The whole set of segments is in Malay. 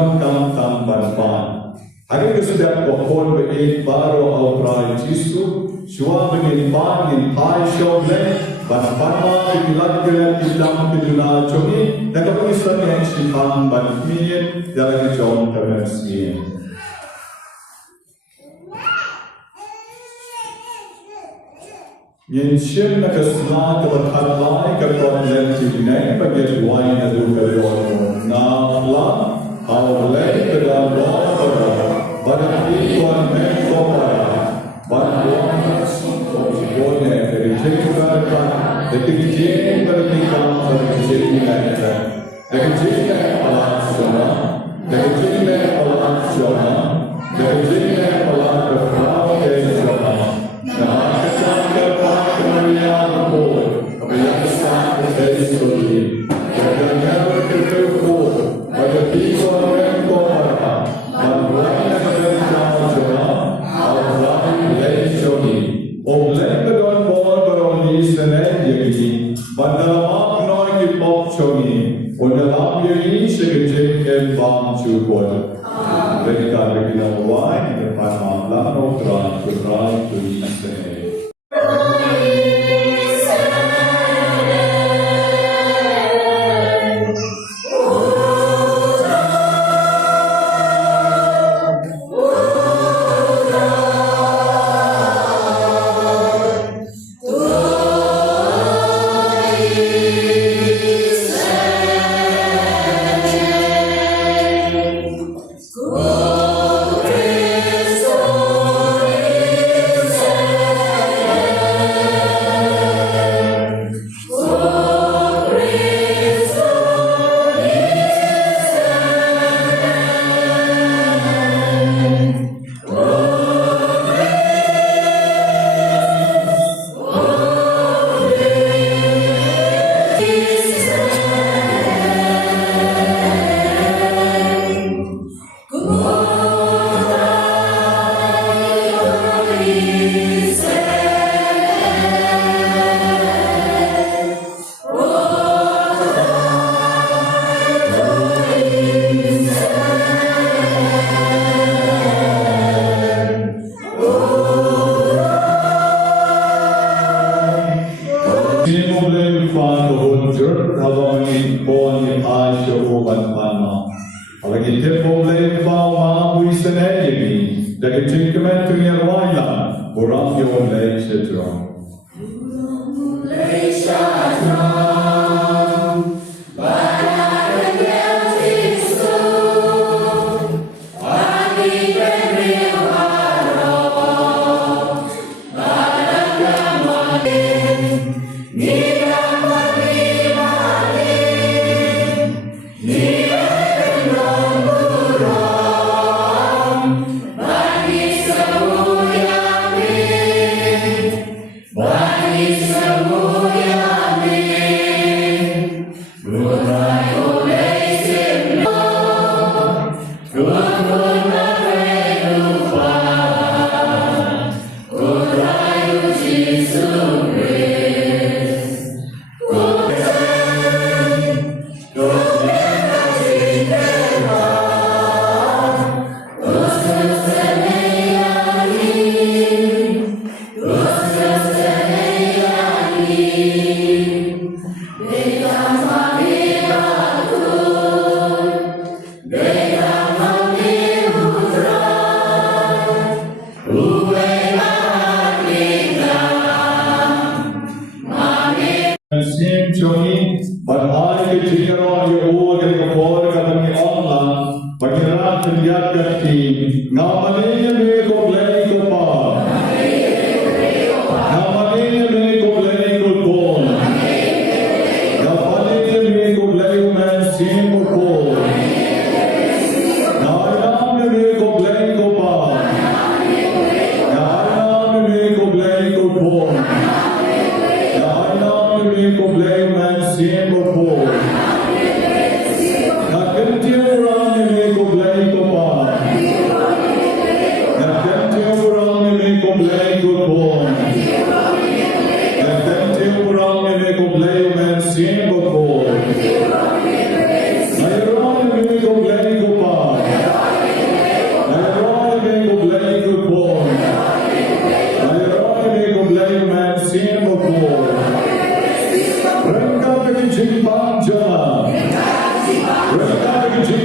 non kam tam ban pan. Hari ke sedap pokon bein baru au prai Jisu, shua begin pan in pai show le, ban panma ikilat kira ilam kiduna chogi, nakapun istan yang shikang ban mien, dalam jom terus mien. Yin shin na kasna ka bathalai ka kon len ti nei pa get wine na du ka yon na la how le ka da lo ba ba ti kon me ko ba ba ko ko ne de ti ka ka de ti ji ba ti ka ba ti ji ni na ta de ti ji ne ala sona de ti ne ala sona de ti ne ala ka ra ke sona na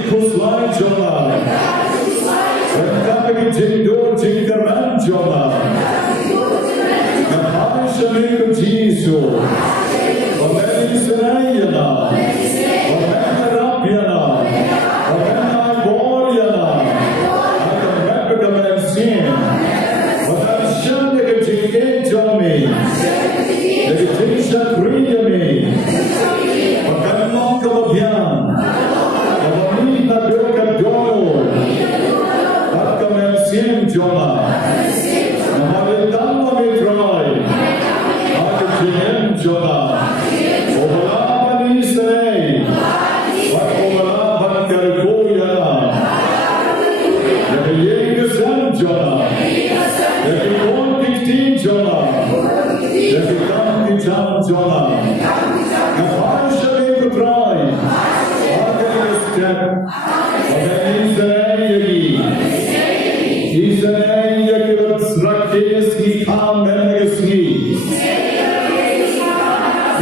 kuslai jona. Mereka pergi jindo jingkaran jona. Ngapai shami ke Jisu. Omeni serayana. Omeni rapiana. Omeni boriana. Akan mereka kemen sin. Omeni shami ke jingke jomi. Jadi jingsa kriya mi. Makan mau kebahagiaan. Omeni na berkat dono. Sim Jona, Namaritama Mitrai, Akajim Jona, Obalaban Israel, Obalaban Karikoyana, Yakayegusam Jona, Yakikon Tiktin Jona, Yakitam Titam Jona, Napashami Mitrai, Akayegusam, Akayegusam Yagi. Israel yakıp rakiyesi kamenegesi.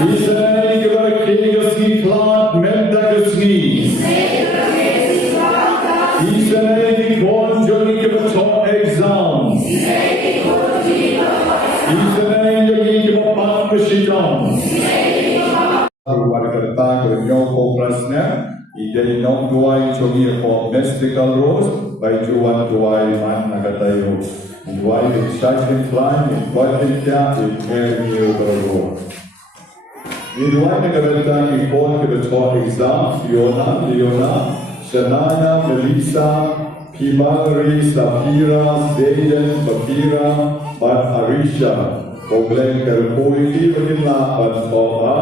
Israel yakıp rakiyesi klat mendagesi. Israel yakıp joni yakıp top exam. Israel yakıp panpashitam. Ruang kerta kenyong operasnya. Jadi non duai jogi for mystical rose by juan duai man nagatayo. Duai extraction plan in bottom cap in air new bro. Di duai nagabenta in call ke the top exam Leona, Shanana, Melissa, Pimari, Safira, Zayden, Bafira, Ban Arisha. Problem kerpoi berinla ban toba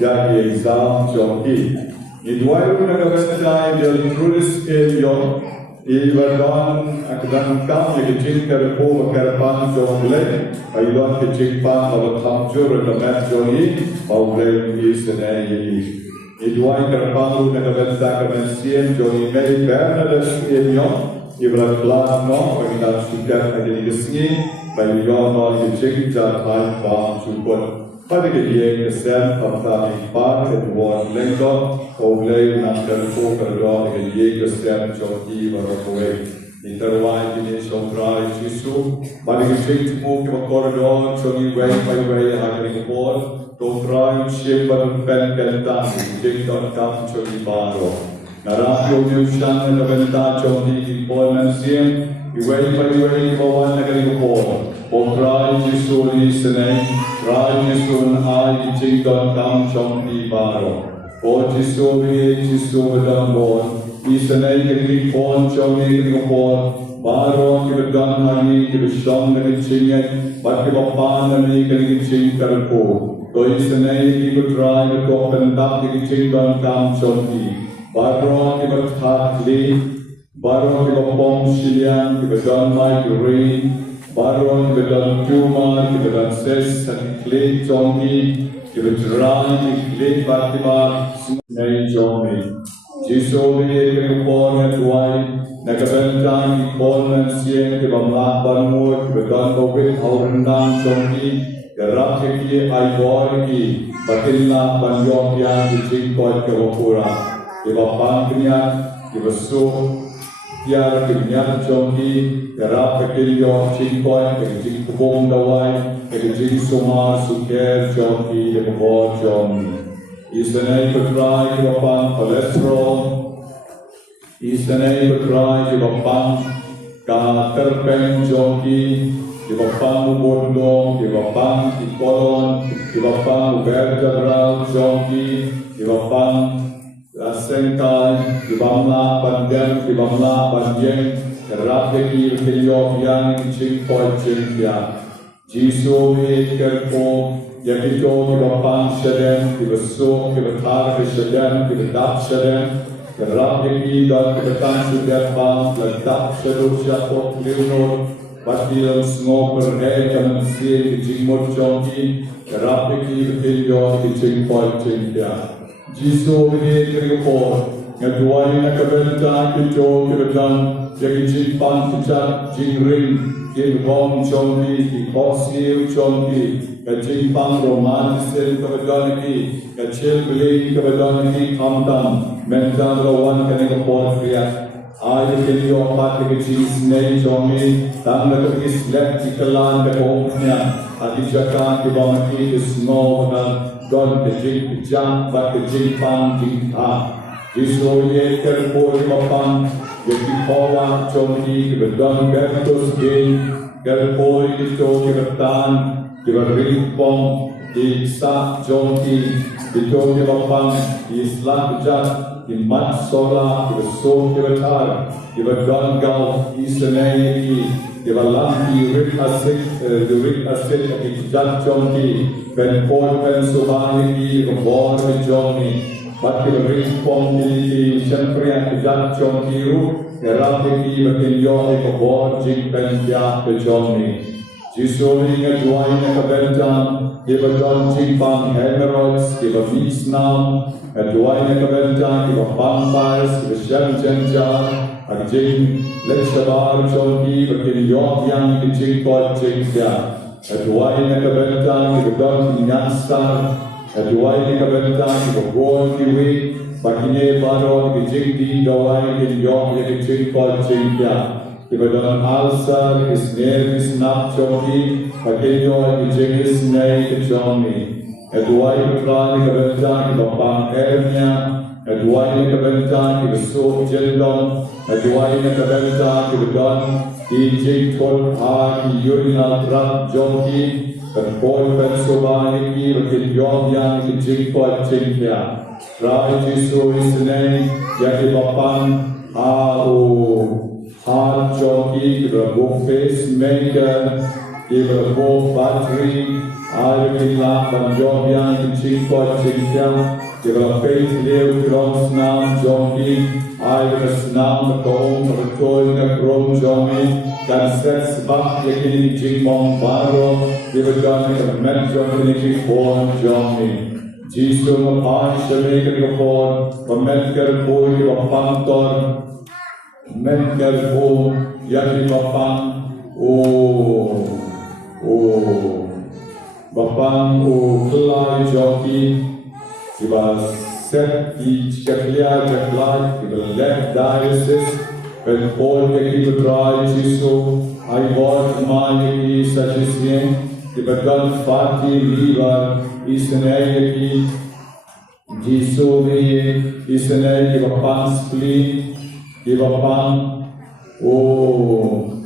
jadi exam jogi. Idwairu nagabenta del Trudis Elion, Ilverdon, Akdan Kam, Yakijin Karpo, Karapan, Jongle, Ailon Kijikpan, Avatamjur, and the Mat Joni, Maublem is an Ayi. Idwai Karpanu nagabenta Kamensian, Joni Mary Bernadette Elion, Ibra Plasno, Agidan Sukat Agilisni, Bayon, Yakijik, Jatai, Bam, Chupon. Pada kejadian kesan pertama impar kedua lengkap, oleh nakal pokerdon kejadian kesan joki berakhir. Interwai ini sombrai Yesus. Pada kejadian temu kekordon joki way by way agar impor. Sombrai siapa pen kentan kejadian kam joki baru. Narapio nyusan nabenta joki impor nasian. Way by way bawan agar impor. Sombrai Yesus ini senai. Rai Yesus ai jingkon kam joki baru. Yesus dalam bon. Isanai kini pon joki kini pon. Baru kita dan hari kita sham kini cingat. Bagi bapan hari kini cingkar ko. To isanai kita try kita pendak kini cingkon kam joki. Baru kita thakli. Baru kita pom silian kita dan mai rain. Baru kita dan tumor kita dan ses dan klik joki. Kita jerai klik batibar senai joki. Jisu ini kepon tuai, nagabentang kepon siang kebamlah banmur kebetulan covid orang joki. Gerak kiki aibor kiki, batinlah banjok yang dicingkot ke wapura. Kebapang kenyat, kebesuk, tiar kenyat joki. Gerak kekilio cingkot, kekijing kubung dawai, kekijing sumar suker joki, kebor joki. Isanay patray kebapang kolesterol. Isanay patray kebapang katerpeng joki. Kebapang ubodong, kebapang ikolon, kebapang vertebral joki. Kebapang sengkal, kebamla pandem, kebamla panjeng. Kerapeki keliok yang cingkot cingkia. Jisu kerpo. Yang itu kebapang sedem, kebesuk, kebetar kesedem, kebedak sedem, kerap yang dan kebetan sudah bang, ledak seduk siapot liunur, batil semua perhai kemensia kejingmut joki, kerap yang ketilio kejingpol cingkia. Jisu ini keripor, Ngaduay na kabenta kito kibadan Yang jimpan kejat jingring Kirwong chongki Kikosniu chongki Kajimpang romantisil kabadaniki Kacil beli kabadaniki Kamtam Mentang rawan kanikapon kriya Ay kiliyo pati kejis nei chongki Tang nakakis lep ikalan kakongnya Adijakan kibamaki kismo Don kejing kejang Bat kejing pang jingta Jisoye kerpoi mapang Yaki kawa chongki Kibadon kertus gin Kerpoi kito kibatan Kibarimpong Iksa chongki Kito kibapang Islam kejat Kimat sola Kibasong kibatar Kibadon gau Isanayaki Kibalamki rik asit Kibajat chongki Ben poi ben subhaniki Kibor chongki Bagi berimpong di Syamprian kejat chongki ru Kerapiki berkinyo Kibor jing penjak kejongni Jisuri ngeduai nekabentang Kibadon jimpang hemorrhoids Kibamisnam Ngeduai nekabentang Kibapampais Kibasyanjenjan Agjing Lekshabar chongki berkinyo yang Kijingkot jingkya Ngeduai nekabentang Kibadon nyansar Keduai ni kabentang kibogol kiwi Bakine baron kijingdi dawai kinyong yang kijingkol jingkya Kibadon alsar kisner kisnap chongki Bakinyo kijingis nei kichongni Keduai putra ni kabentang kibapang ernya Keduai ni kabentang kibasuk jendong Keduai ni kabentang kibadon kijingkol kiyurinal trap jongki Berpoi pensobani berkinyong yang kijingkot jingkya Rai Jisu isnei yang dibapang Har jongki kiberbuk pacemaker Kiberbuk bateri Air kilang banjong yang kijingkot jingkya Kiberbuk liu kirong senam jongki Air kesenam berkaum bertol ngekrom jongki Dan set sebab yang ini jingmong baru Diberikan kemen jongki kipon jongki Jisu ngapai syamik kipon Kemen kerpui kipapangtor Men kerpu yang dipapang Bapang kelai jongki Kiba set di ceklia ceklai Kiba left diocese Ben Paul yang diberdaya Jisu I want mani sajisnya Diberikan Fatih libar Isenai yang Jisu ni Isenai dibapang spleen Dibapang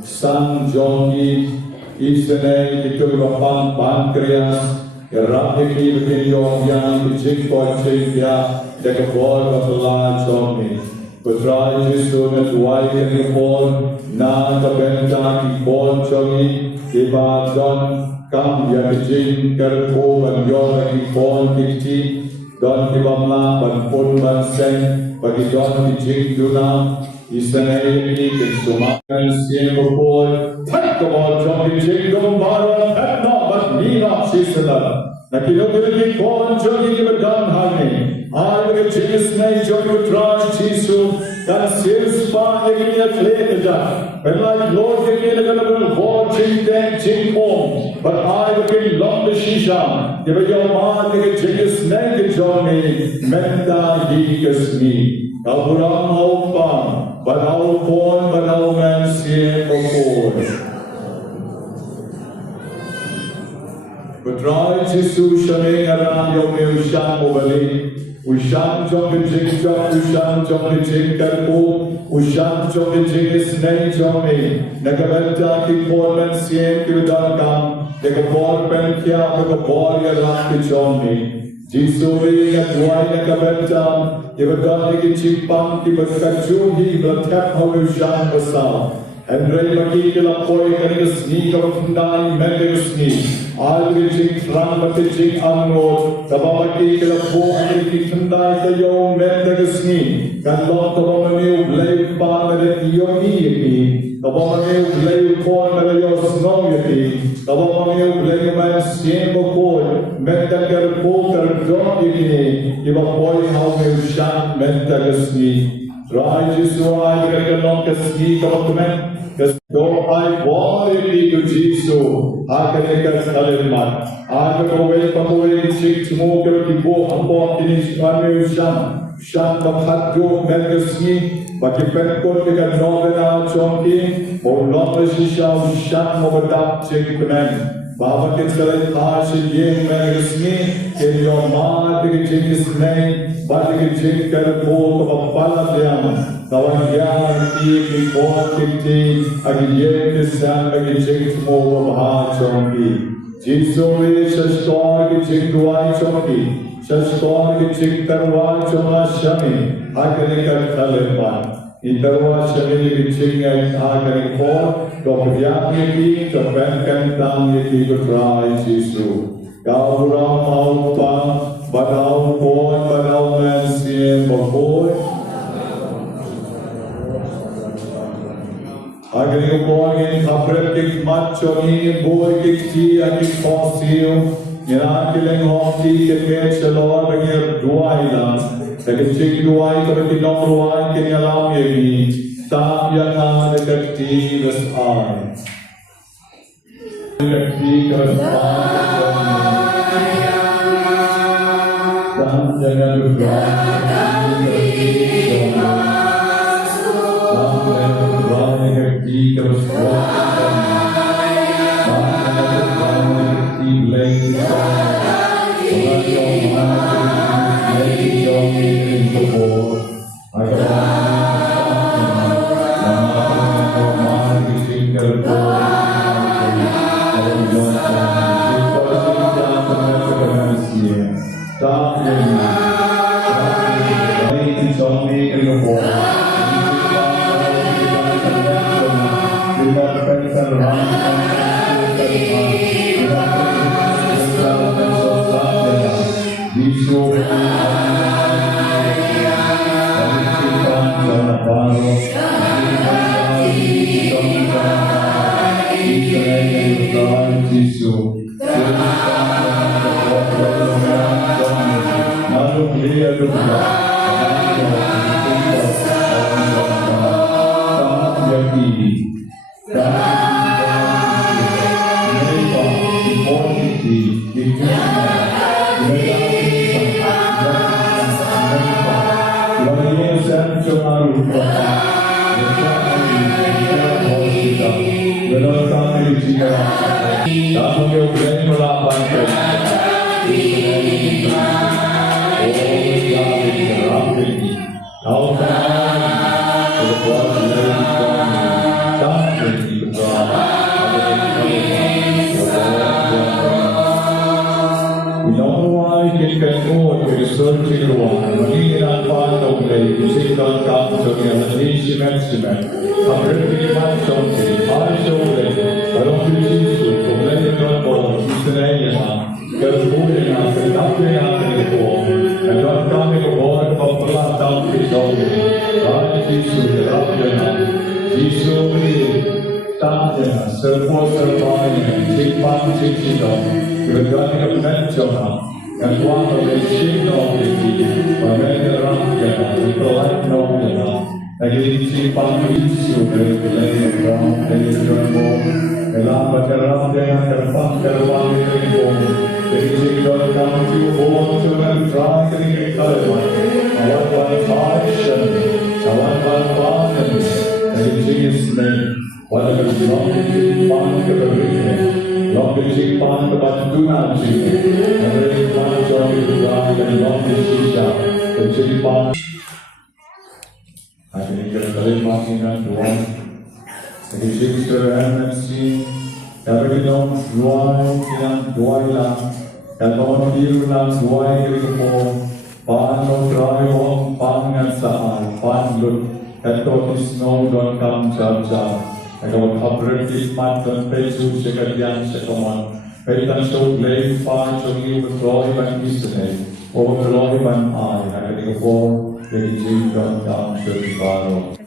Sang jongki Isenai dibapang pankreas Kerapiki berkinyong yang dijingkot jingkya Dekabol kapela jongki Putra Jisu ngeduai kenipon Na kabenta kipon chongi Kibadon kam ya kijing kerpo banyon kipon kiti Don kibamla banpon banseng Bagi don kijing dunam Isanay ni kinsumakan siya kapon Tak kabon chongi jingdong baron At not but nina sisala Nakinugin kipon chongi kibadon hangin Ay magajingis na yung traj Jisu Dan sirspa yung inatlet na When like Lord yung inagalagal Vor jing ten jing om But I maging long the shisha Diba yung mga magajingis na yung Johnny Menda hikas ni Kaburang haupang Banaw pon banaw man siya kapon Putra Jisu siya may ngaran yung may siyang mabalik Usham jong jing jong usham jong jing karpo usham jong jing snei jong me nakabenta ki porman siem ki udakam dekapor pen kya dekapor ya lam ki jong me Jisu ri ngatwai nakabenta ibadani ki chimpang ki bakaju hi batap ho usham basa Andre maki ki lapoi kani sni ka fundai mele sni Al jing rang mati jing angot Tabaki ki lapo ani ki fundai ka yo mele sni Kan lo tabang ni ublay pa na de iyo ni Kabamangil play for Malayos no yaki. Kabamangil play man skin bokol. Mentagal poker dog yaki. Iba boy how will shan mentagasni. Try Jesus I get along kasni kabakumen. Go I war yaki to Jesus. Akanekas kalimat. Aga away from away chick smoke yaki bo ambo finish kamil shan. Shan haduh mentagasni. Bakyndai dengan Nobena Banyngkong, Maulam Shisha Shan Mobadak Jingkunen. Baba Kitsalit Hashi Yin Megasni, Kenyoma Digijingis Name, Badigijing Kerpo of Paladiam, Tawanya before Kiti, Again the San Bagijing Mo of Hachongi. Jisori Shastor Gijingwai Chongi. Shastor Gijingtarwa Choma Shami, Hakanika Taliban. Interwa Shami Gijing and Hakanik Dr. Yaki, the Bankan Tang Yaki Gutrai Jisu. Gaura Maupa, Badao Boy, Badao Mansi, Baboy. Hakanik Boy in Hapretik Machoni, Boy Kiki, and Fossil. Kiling Hoki, the Ketchalor, the Duaila, the Kitching Duai, the Kilong Duai, Kinyalam Yagi, Tam Yana, the Kativa's eye. The Kativa's eye, Tam Yana, the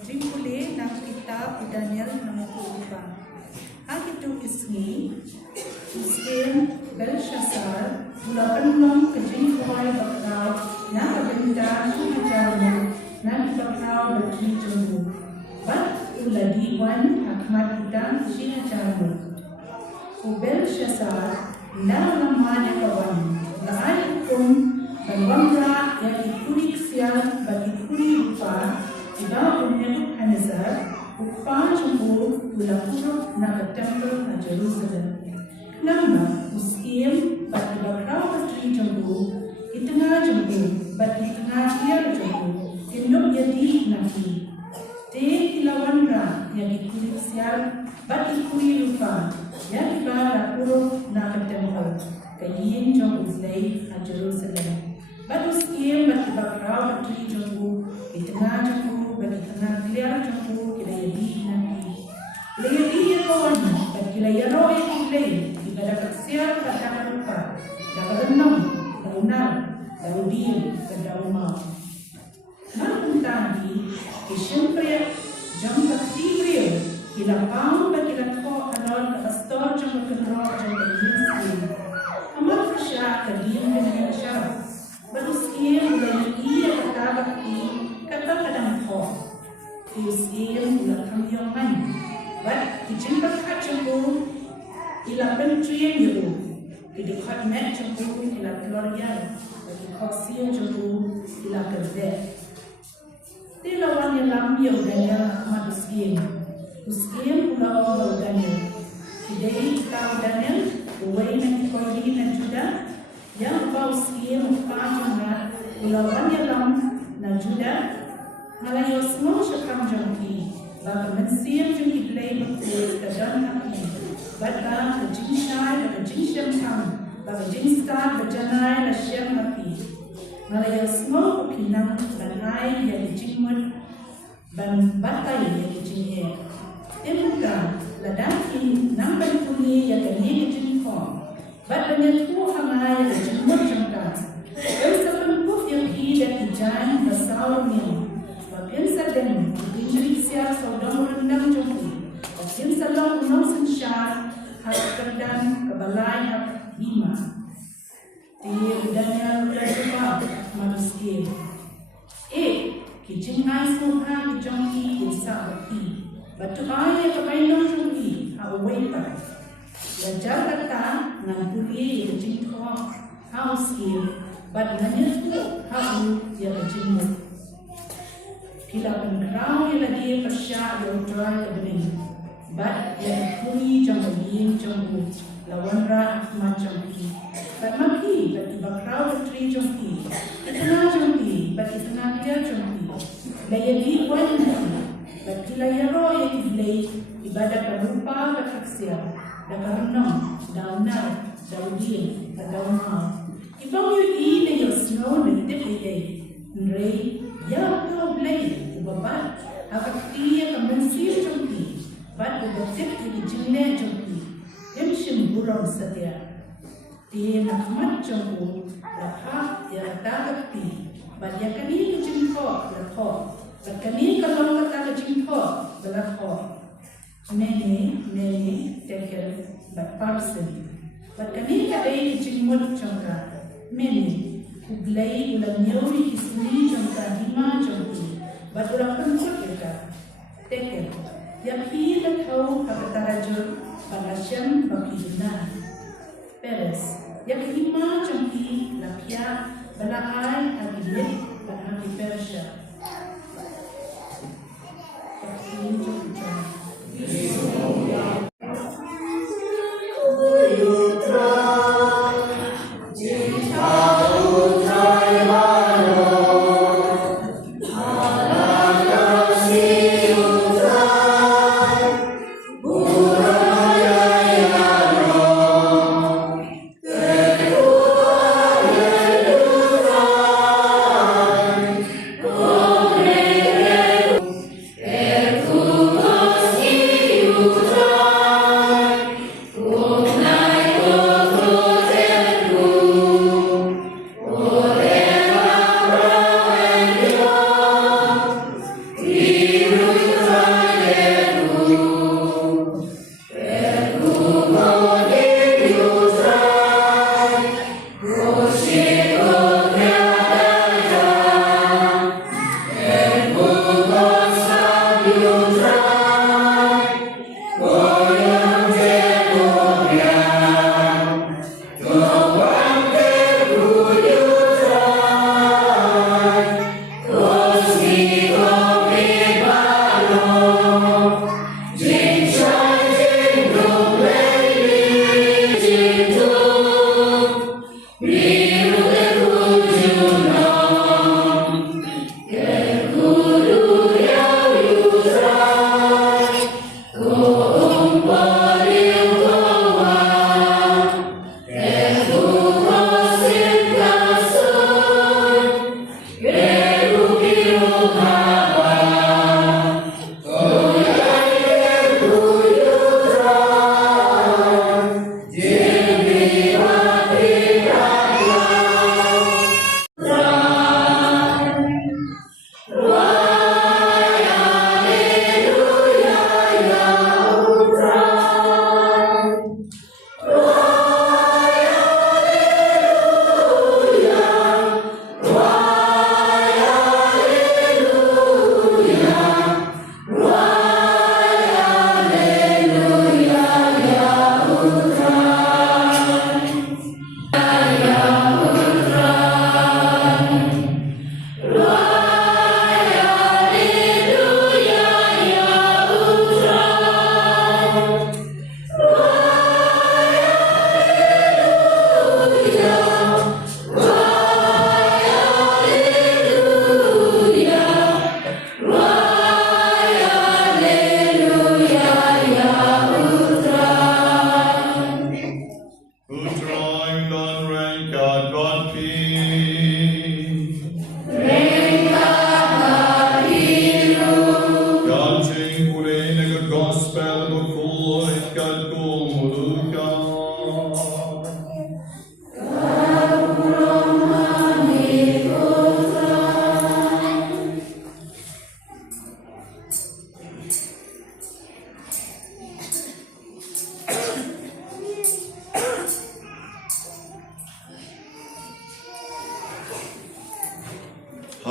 Jingkuli ng kitab Daniel namatupa. Hakitu isni, Muslim Belshazzar, Ulapanlong kajingkoy bakraw, nakabinda sumajamu, nakibakraw bagkijamu. Bat uladiwan hakmat udang sinajamu. Belshazzar, nalamanya kawan, naalikum, Bagwamra yang ikulik siang bagi kuli rupa, iba punya Hanazar, upah jumbo ulapuruk na temple na Jerusalem. Nama Muslim bagi bakraw patri jumbo, itengah jumbo bagi tengah tiar jumbo, induk jadi nabi. Te ilawanra yang ikulik siang bagi kuli rupa, yang iba lapuruk na temple, kayin jumbo slay na Jerusalem. Bagus ia bagi bakraw patri jumbo, di tengah jumbo, bagi tengah liar jumbo, kita jadi nanti. Kita jadi yang kawan, bagi kita roh yang kita, kita dapat siap pada lupa, dapat renang, berunar, lalu diam, pada rumah. Namun tadi, kisah jam ketiga, kita paham bagi kita kau kenal pastor jam kenal jam ketiga. Amat bersyak kediam dengan syarat. Bagus ia mulai ia kata bakti kata kadang kau. Terus ia mulai kamyong man. Bat dijempat kat jumbo ila pentrian jumbo. Didekat mat jumbo ila keluarga. Bagi kosia jumbo ila kerja. Tilawan yang lambiau Daniel maduskin. Uskin pulau bau Daniel. Kidai kau Daniel, uway na kikoy na Juda. Yang bau skiem upahana ilawan yalam na Juda ngalayo semua syakam jangki bagi mensiam jangki play betul kedan haki bata kejingsai kejingsam kam bagi jingstar berjanai lasyam haki ngalayo semua ukinam banai yang dijingmut ban batai yang dijinghe emuka ladaki namban kuni yang gani dijingkong Bat penyetu hangai dan jemur jangka. Bersapan puf yang dan hujan bersawar ni. Bagian sadem, injrik siap saudara rendang jompi. Bagian salam unang sensyar, hak kendang kebalai hak lima. Dia udahnya berjumpa manusia. Kijingai semua dijongki desa beti. Batu air kebainang jompi, awaipa. Wajar kata ngampuli yang jingko haus il, bad menyetu haus yang jingmu. Kila pengrau yang lagi persya yang jual kebening, bad yang kuli jangkin jangku, lawan rak macam ki. Bad maki bagi bakrau petri jangki, tengah jangki bagi tengah dia jangki. Laya di wajib, bagi laya roh yang dilai ibadat berupa berhasil. Dakarnam, daunar, daudin, daumau. Ibang yu na yung snow na ditipigay. Nray, ya kau blay, ubabat. Agak tiya kamansir jumpi. Bat ubatip kini jingna jumpi. Yamshim burong satya. Tiya nakmat jumpo, lakha ya tagak ti. Bat ya kani jingko, lakho. Bat kani kalong kata jingko, balakho. Nene, tekel, but parson. But kami kadai jingmut jangka. Mene, uglay ulang nyori isni jangka hima jangki. But ulang penkut jangka. Tekel, yakhi lakau kapatarajur pangasyam bakina. Peres, yakhima jangki lakya balaay agilit panhaki persya. Yakhi jangka. Oh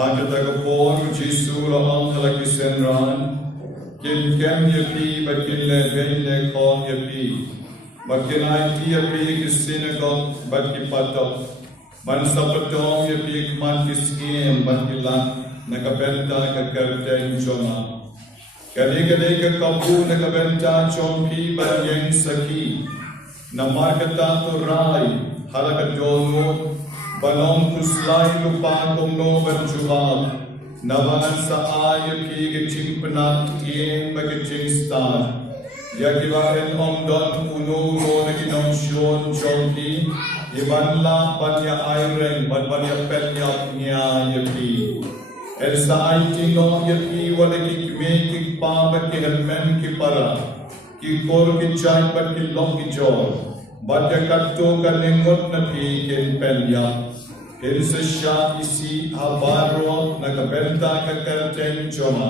Hakatagapon Jisu Lahang Halakisenran, Kin Kem Yapi, but Kin Levene Kong Yapi, but Kin IT Yapi Synagogue, but Kipatok, Ban Sapatong Yapi Man Kiskim, but Kilan, Nakabenta Kakarte Joma. Kaligade Kapu Nakabenta Chompi, but Yang Saki, Namarkata to Rai, Halakadonu. Balong kuslay lupa kong no berjubab, nabanan sa ayat ki gicing penat ien bagicing star. Yakiwain omdon puno no na ginonsyon jongki, iban la panya ayreng ban panya penyak niya yaki. El sa ay tino yaki wala ki kumekik pa bat ki helmen ki para, ki kor ki chay bat ki long ki jor. Batya katto ka lingot na pikin penya. Ilsa isi habaro nakabenta ka karteng joma.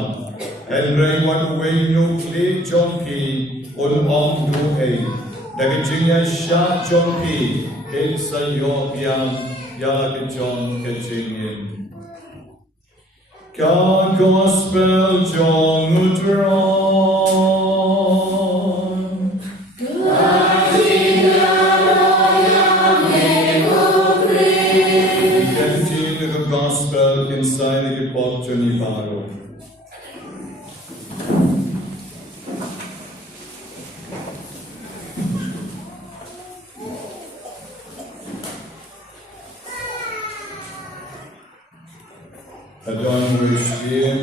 Henry wan way no kli jonki un om du e. Nagijingya siya jonki. Ilsa yopya yala ka jon ka jingin. Ka gospel jon utron. Gospel inside the pot Johnny Baro. Adon Wishim,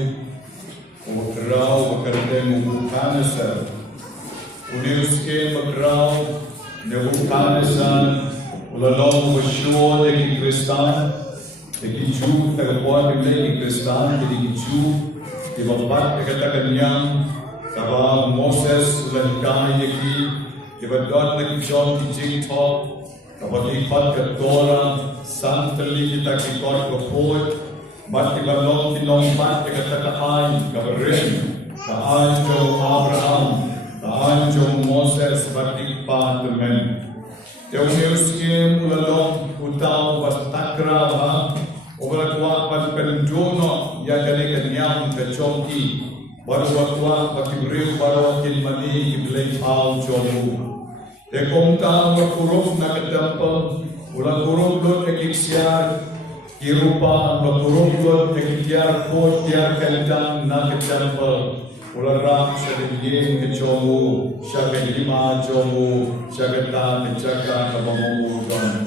Ukraw, Wakardem, Wukanesan, Uniuskim, Ukraw, Nebukanesan, Ulalong, Washua, the Kristan. Jadi Jew tagapuan bigay Kristan, jadi Jew ibabat kagatakan kaba Moses ulan kaya yaki ibadon lagi John kijing talk kaba ipat ka Torah santali kita kikot kapot bat ibalong tinong bat kagatakaan kaba rin kaan jo Abraham kaan jo Moses bat ipat temen Teoniuskim ulalong utaw bastakra ba Obalakwa pat pendono ya kane kanyam ka chonki barwatwa pakibriu barwakin mani iblay au jomu te komta wakurok na kadampa ulakurok dot ekiksiar kirupa wakurok dot ekikyar ko tiar kandang na kadampa ularap sa yin ka jomu siya ka lima jomu siya ka ta jaga ka mamuugan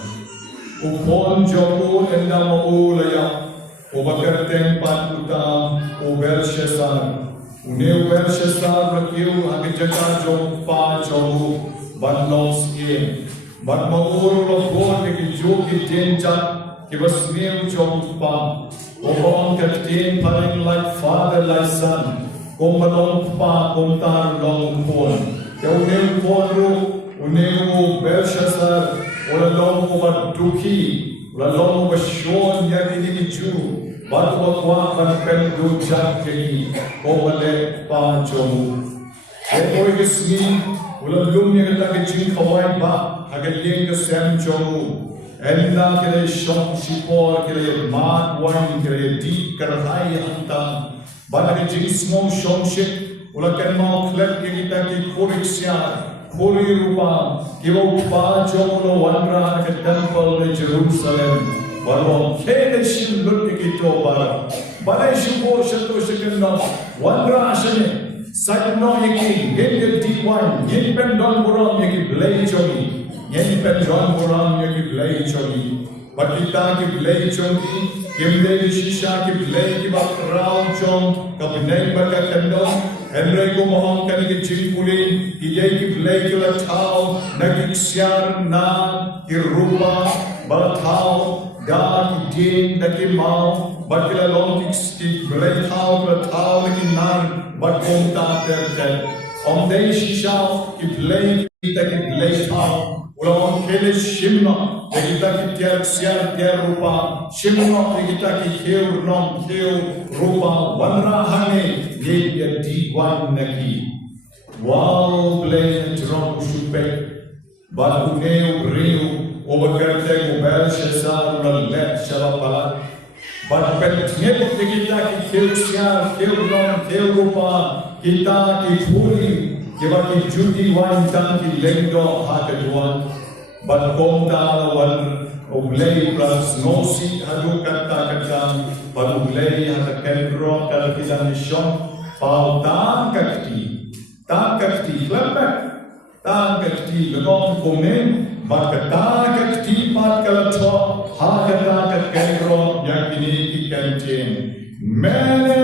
Upon jomu enda maulaya, ubakarteng patuta, Belshazzar. Uneu Belshazzar rakiu agijaka jom pa jomu, banlos ie. Bat mauru lopon ikiju kitinja, kibasniu jom pa. Upon katin paring like father like son, kumalong pa kumtar long pon. Uneu ponru, uneu Belshazzar. Ulalong ubat duki, ulalong ubasyon yaki ni Jew, batwakwa kan pendu jakki, komale pa jomu. Oy gisni, ulalong ni kata kecing kawai ba, hagaling ke sem jomu. Enda kere shong sipor kere mat wine kere di kerhai anta, bana kecing smong shong shit, ulakan mau klep kita ki koreksiar. Kuri rupa, kiwa upa jomuno wandra ke temple di Jerusalem. Baru kene shil lutti kito bara. Balai shubo shato shikendo wandra ashane. Sakno yeki yen D1 yen pendon buram yeki blay jogi. Yen pendon buram yeki blay jogi. Bakita ki blay jogi. Kimde shisha ki blay ki bakrao jom. Kapinay baka kendo. Henry kumohong ka ni Chingpulin, iyay kiblay kilatao, nagiksiar na kirupa, balatao, da kidin na kimaw, bat kilalong kiblay tao, kilatao na kinar, bat kong taterten. Om day shishaw, kiblay kita kiblay tao, ulawang kele shimno, kita kitiar siar tiar rupa, shimno kita kihiur nom hiu rupa, wanrahane, ye D1 naki. Wow, blame drop shupek. But uneu breu, overcurteg Belshazzar let shalapala. But pentingnya kita kilsiar, kilron, kilrupa, kita kipuri, kita kijudi wanita kilendo hakaduan. But komda wan uglay plus nosi haduh kata, but uglay hakakenro kalau kita mission, pau tan kakti, klepek, tan kakti, lekong komen, but kata kakti pat kalau hakata kakenro yang ini ikantin. Mene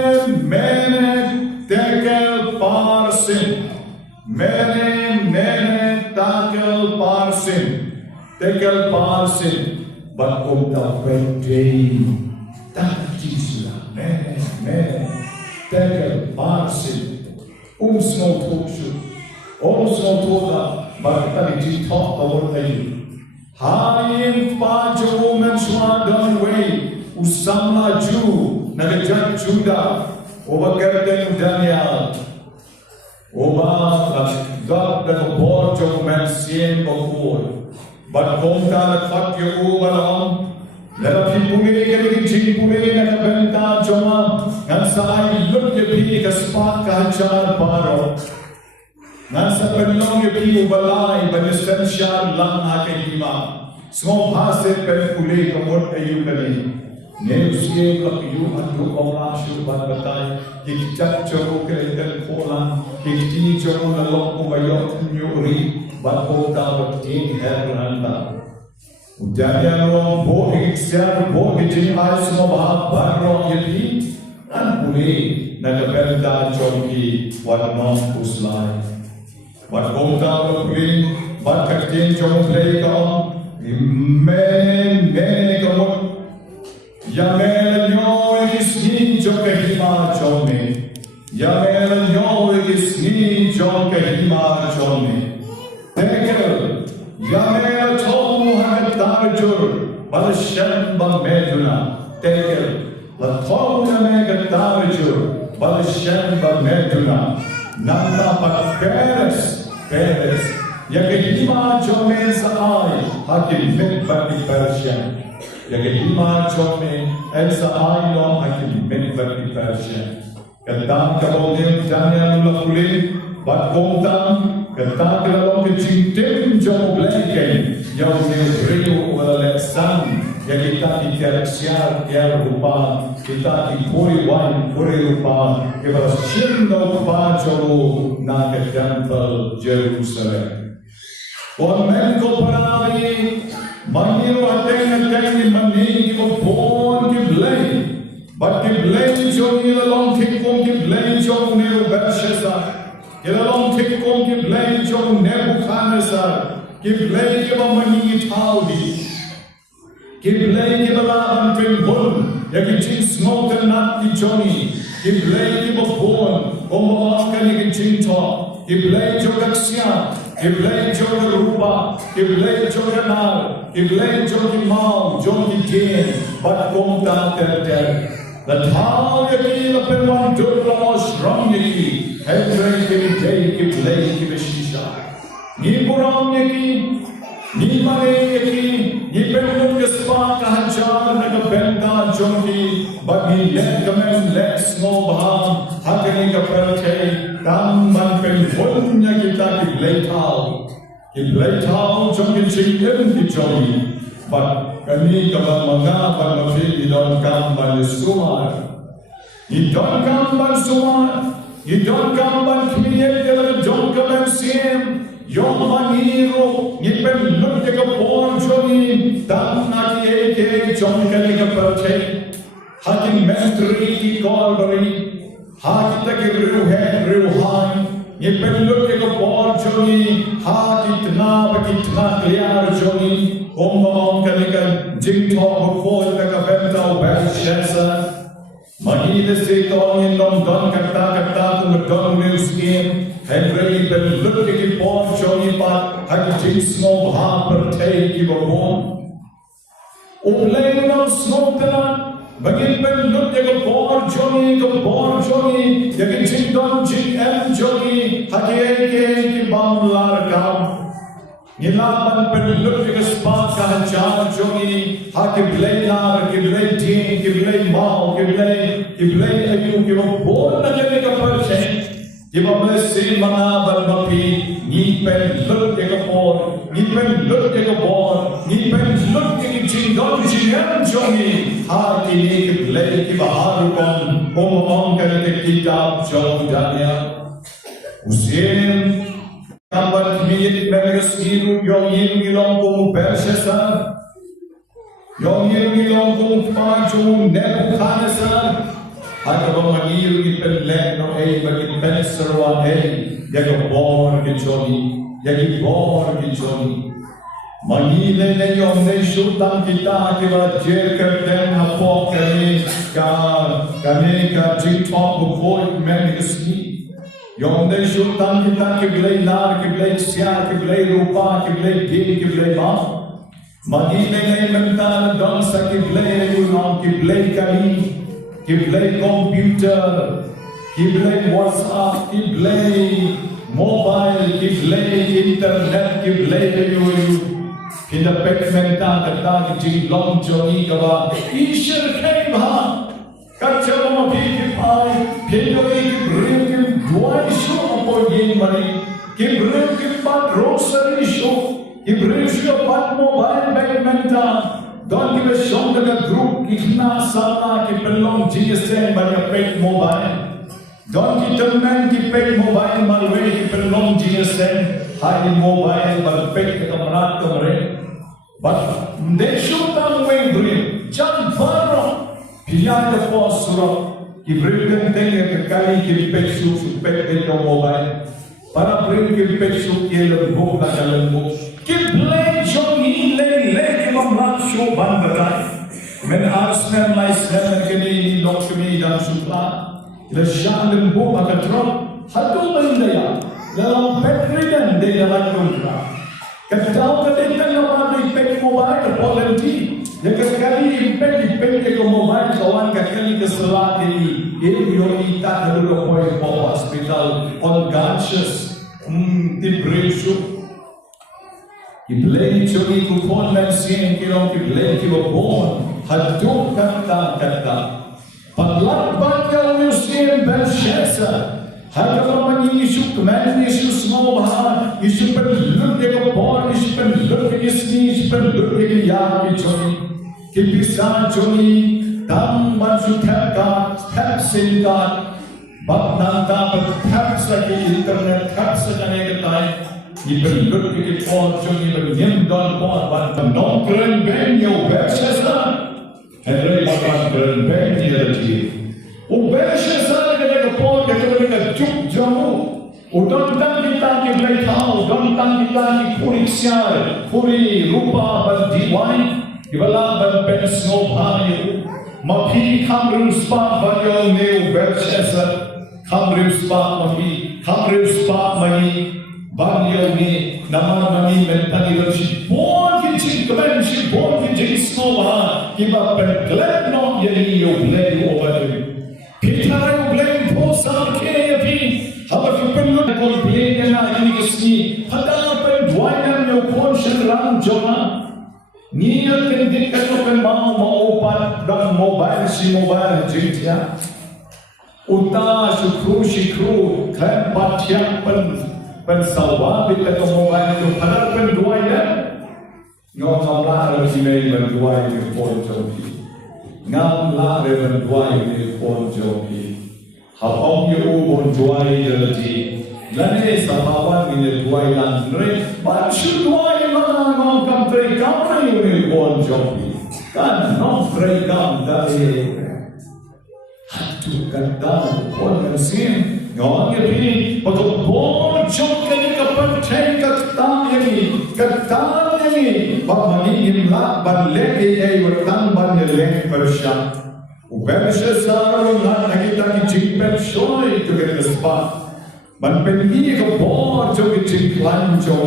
tekel parsin. Mene takel parsin. Tekel parsin. But komda pwede. Takti sila. Mene tekel parsin. Small talkshow. Small talk. But tadi talk about ayu. Hayin pajo woman swadon way usama ju nagajak Juda oba kerden Daniel oba gab da borjo man sien before but komta na khatyo ugalam lala pumili ke jing pumili na benta joma ngan sai look ye bi ka spark ka char paro ngan sa penlong ye bi ubalai ban essential lang hake hima small hase pen puli kamot ayu kali ne uske kapiyu atu kaula shu ban batai hikchat chogo kelen kolan hikti chogo na long ubayot nyuri ban ko ta tin her randa udanya ro bo hiksar bo hijin ai small ba barro yeti an puli na kapelda chogi wat non uslai wat ko ta ro puli bat kaktin chogo play ka Mene kamut Yamel nyo isni jo kahima jome Yamel nyo isni jo kahima jome Tekel Yamel tomu hamet tarjur Balashem ba meduna Tekel La tomu hamet tarjur Balashem ba meduna Nanda pa Peres Yakahima jome saai hakim min bani Persian. Yakahima jome el saai no hakim min bani Persian. Kadang kabolim Daniel lakuli bat komtam kadang kalong kecingtim jom bleken yang beriu oleh sang yang kita dikasiar ya rupa kita dipuri wan puri rupa kita sindo rupa jauh na ke temple Jerusalem. और मैं को परावी मनीरो अटेंग मनी को बोन की ब्लेन बट की ब्लेन जो ये लोग ठीक को की ब्लेन जो नेरो बर्शसा ये लोग ठीक को की ब्लेन जो नेबुखानेसा की ब्लेन के मनी की थाउदी की ब्लेन के बलाबन पे बोन या की चिंग स्मोकर नाट की जोनी की ब्लेन की बोन ओमवास करने की चिंग थो की ब्लेन जो कक्सिया Kiblay joga rupa, kiblay joga nar, kiblay jogi mau, jogi din, but komta ter. The tau yaki la penwan durla strong yaki, hedray kiblay kibishisha. Ni burang yaki, ni mane yaki, ni penwan kaspa kahachar nagabenta jogi, but ni let small baham, hakani kaperte. Tam man penwan kita kiblay tau jom kichingin kichoi but kami kabang mga pagmafil idon kamban sumar idon kamban sumar idon kamban kmiyet kala jom kaman siem yom maniro nipen luk ka por joni tam naki eke jom kali ka parte hakin mentri ki kolbari hakita ki ruhan ये पेल्लो के को बॉल जोनी हाँ कितना क्लियर जोनी ओम करने का जिंग टॉप बफोर का बेंटा बैशेसा महीने से तो ये नॉन डन करता तुम डन न्यूज़ गेम हेनरी पेल्लो के बॉल जोनी पर हर जिंग स्नो भाग पर थे की वो ओपलेनो स्नो तना Bagin pen look ya ko bor joni ya ke jing don jing em joni hake ke ki bam lar kam Nilaban penlut ke sepat kahajar jongi hakiblay nar kiblay din kiblay mau kiblay ayu kibon na jadi kapersen kibamle sin mga balmapi ni penlut ke kapor ni penlut ke kapor ni penlut ke jingdon jingan jongi hakini kiblay kibaharukan pomong ke kitab jong dania usin Kapan minit beres giru yong ilong kung persesa yong ilong kung paju Nebuchadnezzar ada mangiru ipenlek no bagi penserwa yaga bor ke joni yagi bor ke joni mangile ne yong ne sultan kita kiba jer kerden hapok kami ka jitop bukoi menikasi Yong ne sultan kita kiblay lar, kiblay siya, kiblay rupa, kiblay din, kiblay ma. Magile ngay mental don sa kiblay yunong, kiblay kami, kiblay computer, kiblay WhatsApp, kiblay mobile, kiblay internet, kiblay yun. Kinapek mental kata jinglong jongi kawa. Ishir kay ba? Kacau mabikip ay, pindoy kibril Duai show upon yin money, give real give but grocery show, give real show but mobile bank mental. Don't give a show to the group, Ikna Sana, keep along GSM by your pet mobile. Don't give the man keep pet mobile, my way, keep along GSM, high mobile, but pet kamrat kamre. But they show down way green, John Barrow, Piyan the Phosphor. Ibrilkan tenga ke kali ke peksu supek de mobile para bring ke peksu ke lembuk na lembuk ke play jongi le ke mamlat show ban batai men arsnen lai snen ke ni lokmi dan supla le shan lembuk akan drop haduh bakyndai dalam petridan de dalam kontra kadang kadang nama di pek mobile quality yang sekali impact ke mobile kawan kali keselat ini ini tak ada poin hospital unconscious depression iblay chori kupon man sin kilo iblay kibon haduh kata paglaban kau musim bersyasa harga mani isu kemen isu semua bahar isu penlut ke kupon isu penlut ke isni isu penlut ke yang chori Kipisan joni tam mansu tap sinkat bab nanta tap saki internet tap sakane ketai ibelut ke phone joni benyem don phone ban non keren ben yo bersesa henry bakan keren ben dia lagi o bersesa ke phone ke juk jamu udon dan kita ke play thau don tan kita ki puriksar puri rupa ban diwain Ibala ban pensno bhayu mapi kamrim spa banyo neu bersesa kamrim spa mani banyo ni namar mani mentani roshi bon ki keben shi bon ki sno bha iba pen glad no yeli yo blade over pitara yo blade posa ke api haba fi pen no complain na ini kisni hada pen dwaina yo conscious ram jona Niat kendikan open mau pan dan mobile jingtia. Uta shukru kan patiang pen salwa bila ke mobile itu padahal pen dua ya. Ngam lar si mei pen dua itu pon joki. Ngam lar pen dua itu pon joki. Hapong yu pon dua itu Lane sahawan ini dua yang re, baca dua yang mana ngam terekam ini bon joki, kan ngam terekam dari hatu kata bon mesin ngam ini betul bon joki ini kepercayaan kata ini, bapak ini imla banlek bertang banlek bersyak, bersesar lagi lagi jimpet shoy itu kita sepat. Man pengi ke bor jo ke ciklan jo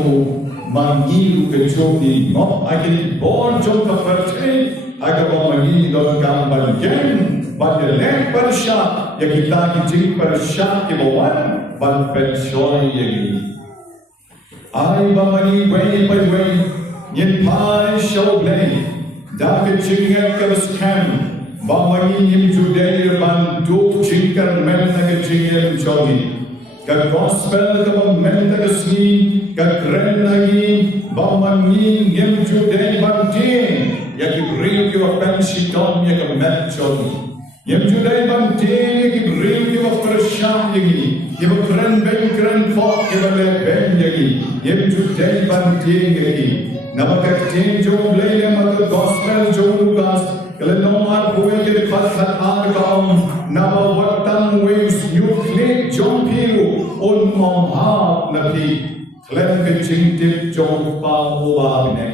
mangi ke jo ni no agin bor jo ke percaya aga mangi do gambar jen bad lek persya ya kita ki cik persya ke bawan ban pensoy ye ai ba mani way by way yin pai show play da ke chinga ka scam ba mani nim juday ban do chingar men na ke chingel jogi ka gospel ka men na sni ka kren lagi ba mani nim juday ban tin ya ki bring you a pensi don ya ka men jogi nim juday ban tin ya ki bring you a prasham yagi Yem keren fok yem ben yagi yem juday ban tin yagi namakat tin jo blay yem gospel jo lugas kala nomar boy ke khat ar kaum nama watang waves new click jo piu on mom ha napi klem ke chingtip jo pa oba ne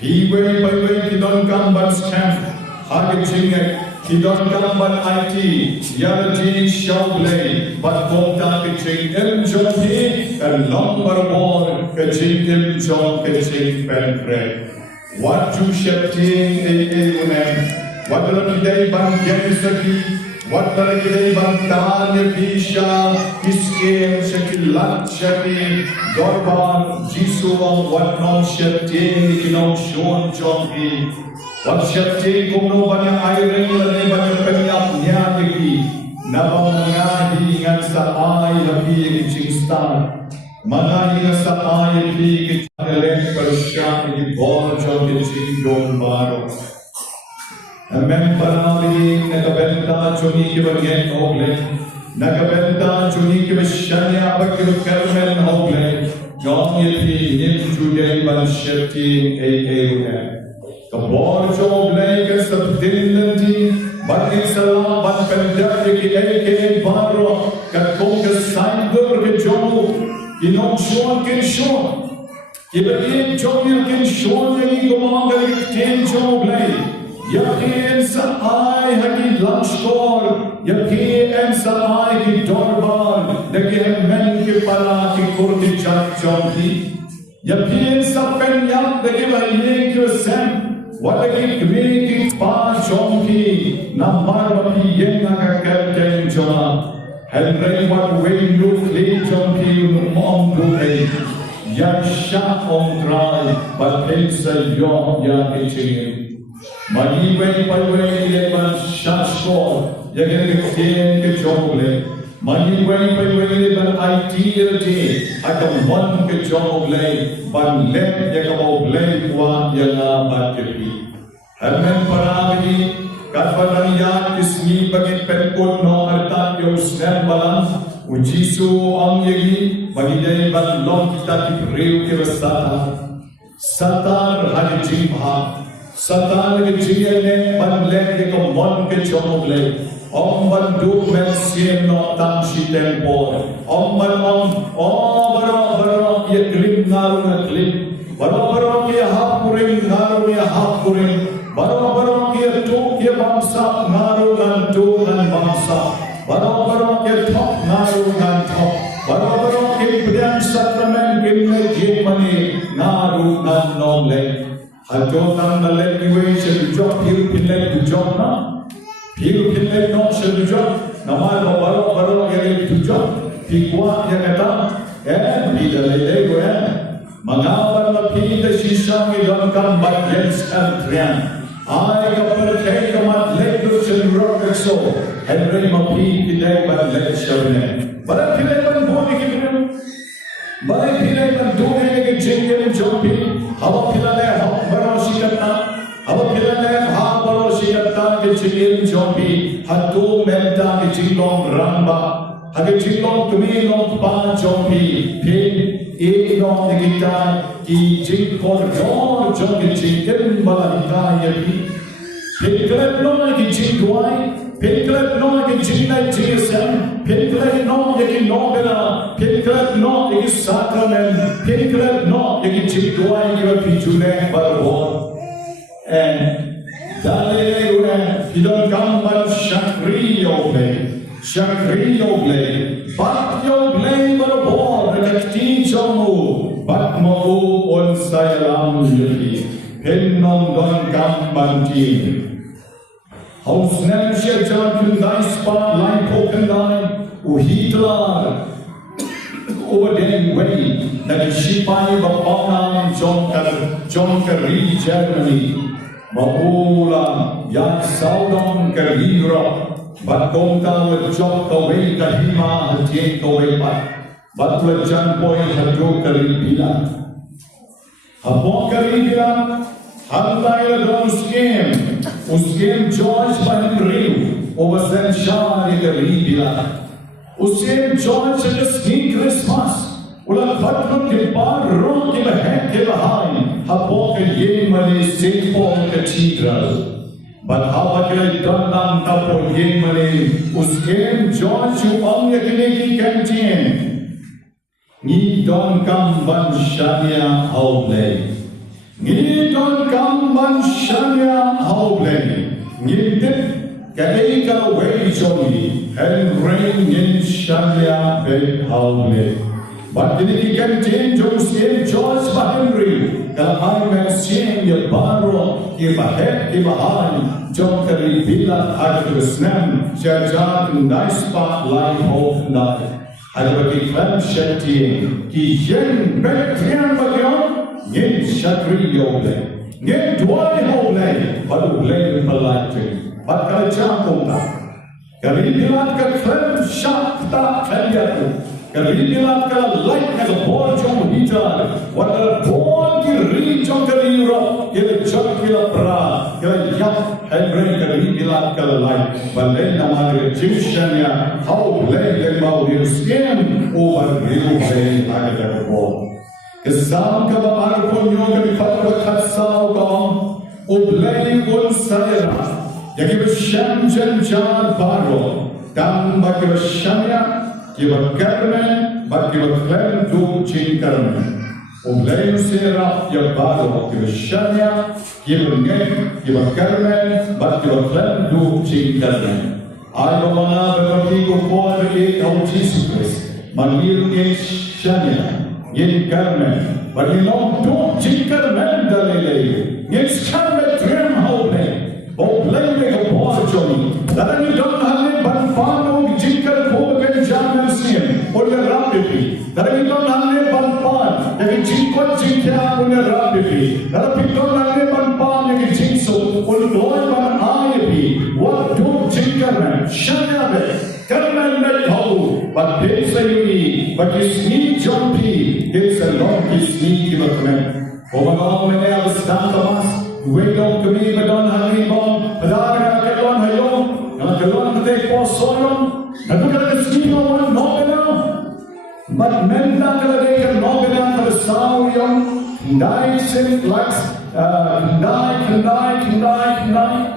pi way by way ki don kam ban scam ha ke chingek Kidon kamban IT, Yaraji Shawblay, but Kota Kitching M. Johnny, and Lumber War, Kitching M. John Kitching Penfred. What to Shepting A. What the day ban Genisaki, what the day ban Tanya Pisha, Kiskim, Shakilat Shaki, Dorban, Jisua, what non Shepting, Kinon Sean John What Shepting kuno banyak air lagi banyak penyapnya lagi nama mengaji dengan saai lebih cingstar mengaji dengan saai lebih kecelakaan persyam di borjol di cingdong baru memperali nakabenta juni kebagian ogle nakabenta juni kebashanya bakir kermen ogle jom lebih nim judai ban Shepting A. Kabor jo blay ke sabdillanti ban salam ban pendak ke ke baro ka kong ke saindur ke jo inon shon ke shon ibadin jo ke shon ni gomang ke tin jo blay yakin sa ai haki lunchkor yakin sa ai ki dorban deke men ke pala ki kur ke chat jompi yakin sa penyap deke bayi ke sem Walaki community pa chonki nambar baki yen nakakal jona Henry wat way look late chonki mom do a yasha on dry but pensa yo ya kitchen Mani way by way leban shashko yagen kien ke chogle Mani way by way leban ideal day akam one ke chogle ban lep yakam blame wa yana bakri Hermen paragi katfanaya ismi bagi penkon no harta yo snap balang ujisu ang yagi bagidai ban long kita ki reu ke wasata satar hadi jimha satar ke jiyane ban le ke ko mon ke chomogle om ban du men sien no tam shi tempo om ban baro ye klim naru na klim baro ke ha puring Baro ke tu ke bangsa naru dan tu dan bangsa. Baro ke top naru dan top. Baro ke brand sakramen ke me mani naru dan nomle. Hajo tan nale iwe se job hiru pinle job na. Hiru pinle no se job. Namal baro ye job. Pikwa ye kata. Bidale go Mangawan na pida shisha mi don kam bagyens amtrian. I got a cake of my legs and rocket so, and bring my pea today by legs showing. But I feel like I'm going to give him. But I feel like I'm doing a jingle and jumping. How a pillar, how Baroshikata, how a pillar, how Baroshikata, the jingle and jumping, had two menta, the jinglong ramba, had a jinglong to me, long pa jumping, pin. एक नौ गिटार की जिंग और जोर जोर की जिंग वाला गिटार ये भी पिंकलेट नौ की जिंग दुआई पिंकलेट नौ की जिंग ना जीएसएम पिंकलेट नौ ये की नोबेला पिंकलेट नौ ये की साक्रमेंट पिंकलेट नौ ये की जिंग दुआई ये भी जुने बरबोर and दाले उन्हें फिदल काम्बल शक्रियो play but yo play barbor rekti jomu but mo on sayalam yuli pennom don kambanti haus nem shejan kun dai spot line poken line u hitlar Oden way that Shipai Bapana John Kari Germany Maula Yak Saudon Karira but Gonta with Jock away Kahima and take away but with Jan Boy Haduh Karibila Upon Karibila Handai Don Uskim George Banriu over Zenshari Karibila Uskim George at the ski Christmas Ula Patron ke bar ro ke bahek ke bahain Hapo ke ye mane St. Paul Cathedral But how ke don nam tapo ye mane Uskim George uang yakine ki kantin Ni don kam ban shania hauble Ni don kam ban shania hauble Ni dip kadai ka wei joni and rain in shania be hauble But then he can change Joseph George Henry. Kalahai men sing your baro, give a head, give a high, John Kerry Villa, Agri Snam, Jajan, nice spot, life of night. I will be clam shetting, ki yen bet trian bayon, yen shatri yoble, yen dwai hoble, but who blame polite. But Kalachamponga. Karibilat ka clam shakta kanyatu. Karibilat ka light na ka ball jong hitar. What a ball ki reach jong kariro. Kila chak kila pra. Kila yak henry karibilat ka light. Balay naman Egyptian ya. How blay le mau your skin over real blay like a ball. Kasam ka baar punyo ka fatwa khatsaw ka. Oblay un sayra. Yaki b'shem jen jan baro. Dam baki b'shemya. Kiba Carmen, but Kiba Clem do Chin Carmen. Oblay Sera, Yabado, Kiba Shania, Kiba Neg, Kiba Carmen, but Kiba Clem do Chin Carmen. I don't want to go for the 8 of Jesus Christ. Manil in Shania, Yin Carmen, but you know, do Chin Carmen, the lady. Yes, Carmen, Trim Home, Oblay make a boy, Johnny. That you don't have it, but Fano, Jinker, Hogan, Jam. Punya rapipi, dari itu nanti banpan, yang jingkot jingkya punya rapipi, dari itu nanti banpan yang jingso, uldoy ban ayapi, waktu jingkaran, shanyabe, karena tahu, but desa ini, bagi seni jompi, desa long seni kibatmen. Orang ini harus tangkapas, wedok kami badon hari bom, padahal kelon hayo, yang kelon kita posoyong, dan kita seni orang nobena. But men not going to make a Nobena for the sound young, die sin flax, die,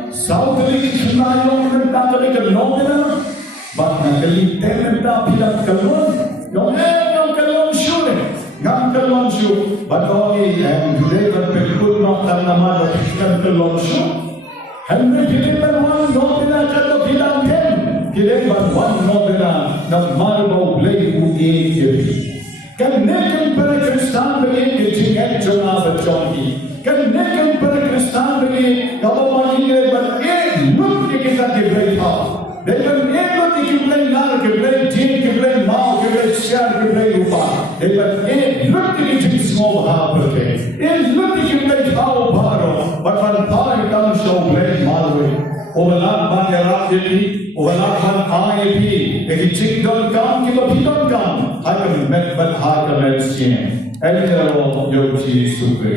Southerly tonight, young, not to make a Nobena, but Nakali Tenenta Pilat Kalon, your head, young Kalon shooting, young Kalon shoot, but only and today that we could not have the mother Kalon shoot. And we did one Nobena Kalopila 10. Kira but one Nobena, the marble blade who gave you. Can Nikan Perekristan begin getting at Jonah the Johnny? Can Nikan Perekristan begin, Gabamani, but it look like at the great house. They can never take play now, can play Jane, can play Mao, can play Shad, can play Rupa. They can it look like it small half it look like you play How Baro, but when time comes, show play Malway. Overlap Bangaraki, overlap IAP. If you chick don't come, give a pea don't come. I can met but hard to let skin. And your cheese super.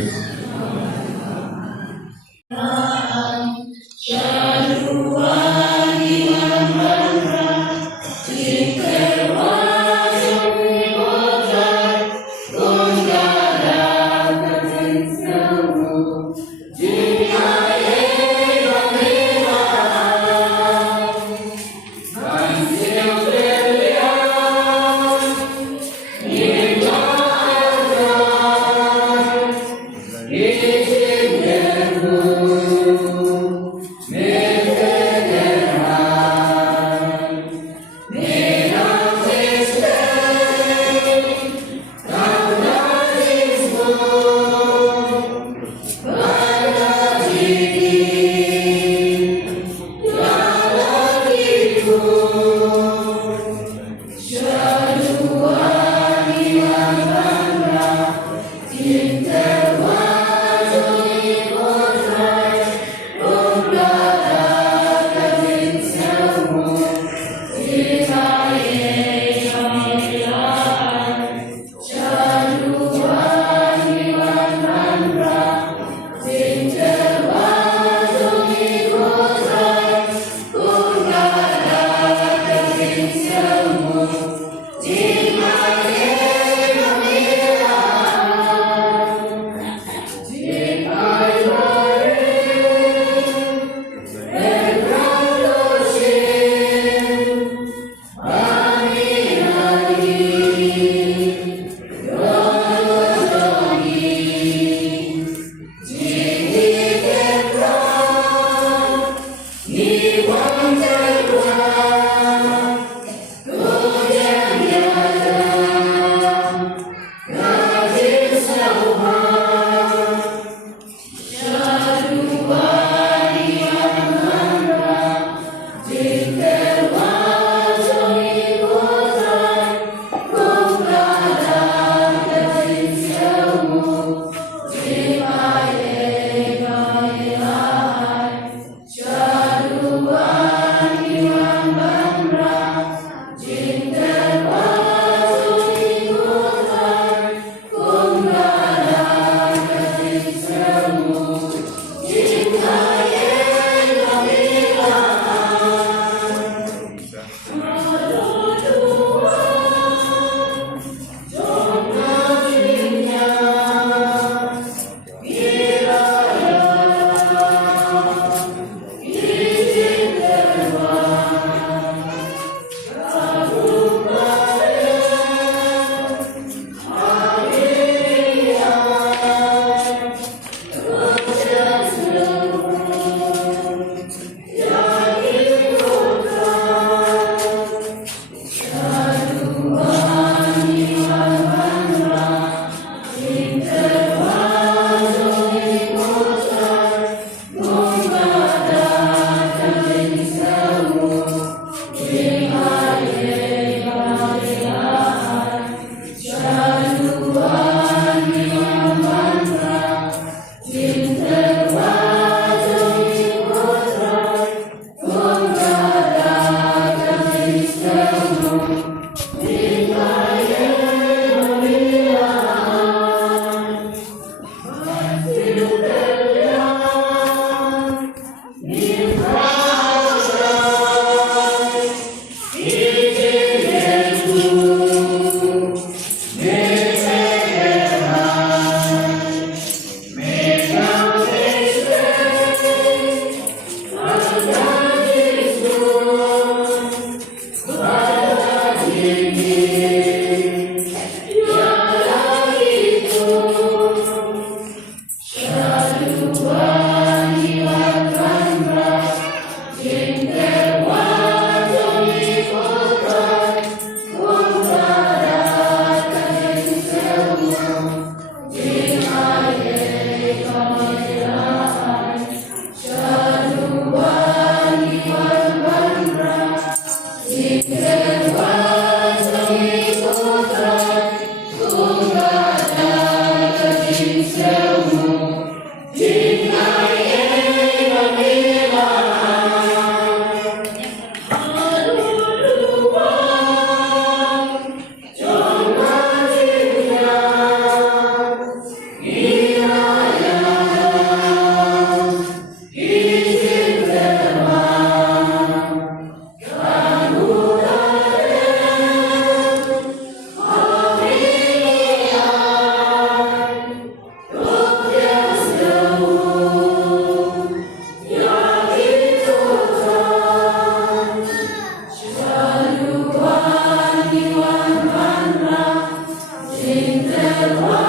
Goodbye.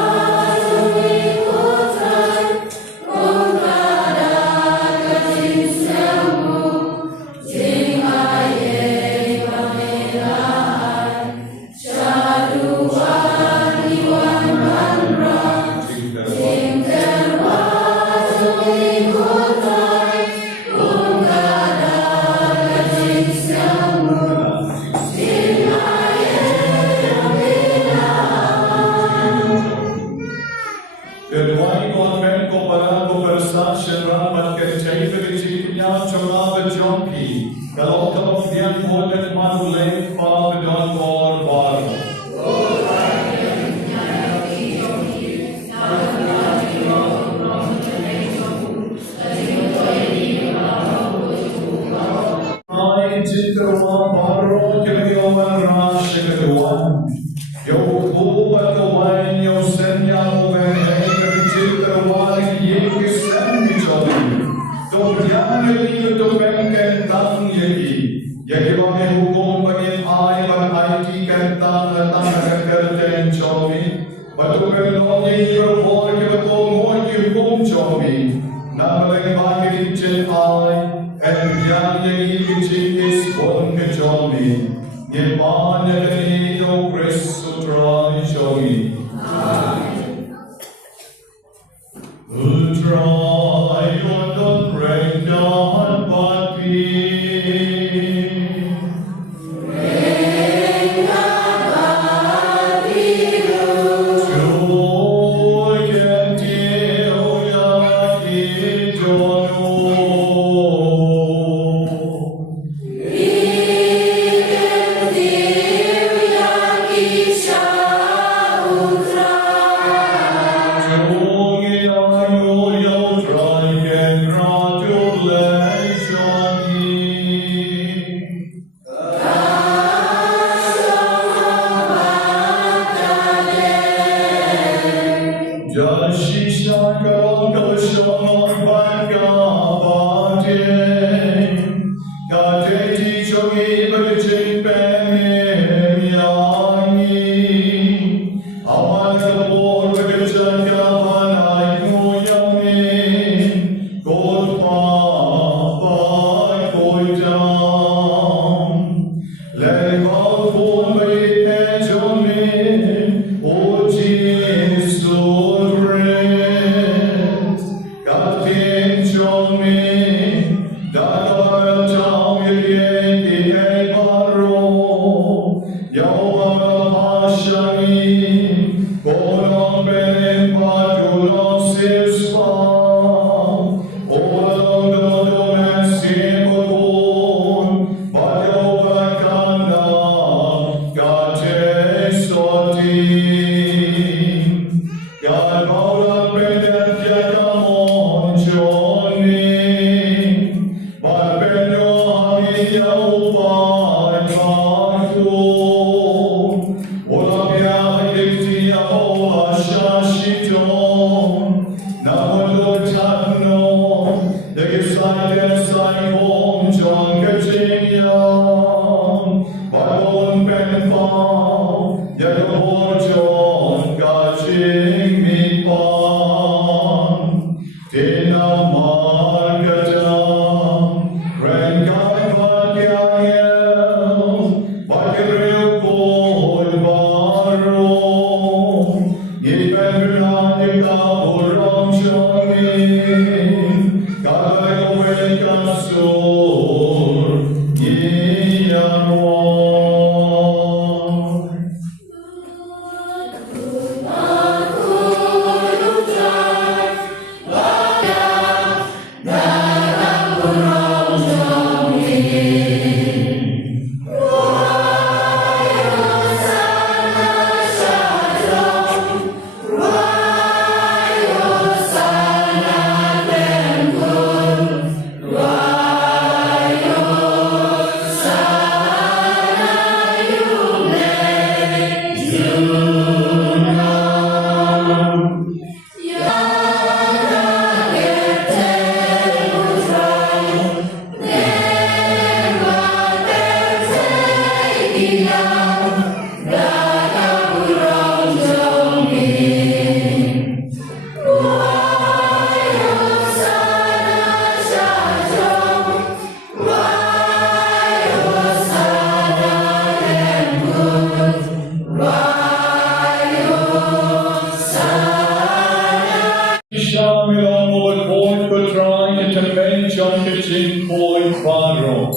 ching poi paro.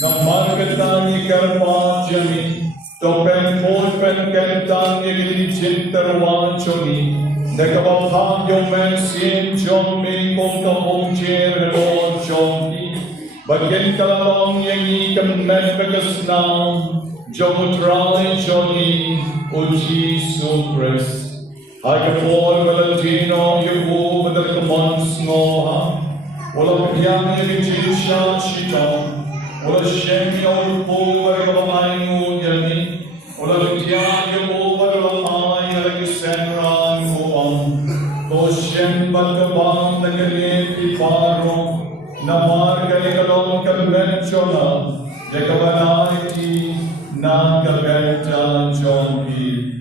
Namargatani karpajami. Topen poi pen kentani gili chintarwachoni. Nekabapang yung men sien chong ming kong kapong cherelo chongki. Bagyan kalalong yang ikam men bagasnang. Jomutrai choni o Jesus Christ. Hagapol Valentino Yabu Badalkamans Noha. Wala Piang Yajisha Shita. Wala Shem Yolpo Bagamayu Yani. Wala Tiang Yabu Badalamai Alexandra Nuam. Toshem Bagabang Nagalepi Paro. Namar Galigalong Kabenchola. Yakabanati Nagabenta Jompi.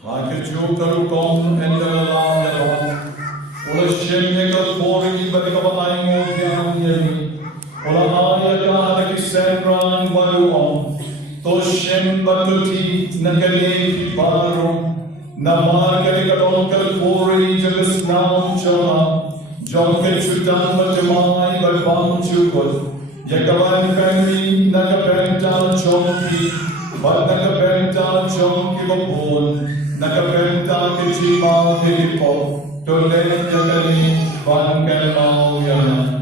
Hakijukarukong and the Lalong. Ola Shemneka Kori Badikabatango Yami. Ola Ayaka Kisendran Baluong. Toshem Batuti Nagale Paro. Namar Gadikadon Kalkori Jagasnam Chola. Jonka Chutan Batamai Balbam Chukot. Yakavan Family Nagapenta Chonki. But Nagapenta Chonki Bapol. Nakapenta Kichima Hilipo, Tole Yakali, Van Kalmau Yana.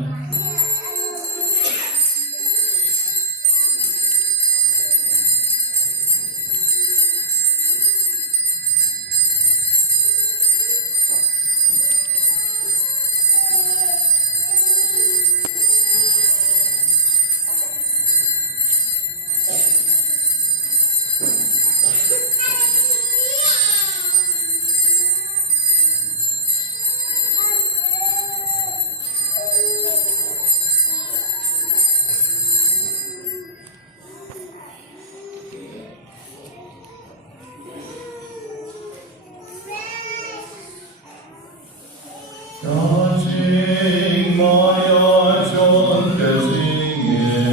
Touching my heart on catching it.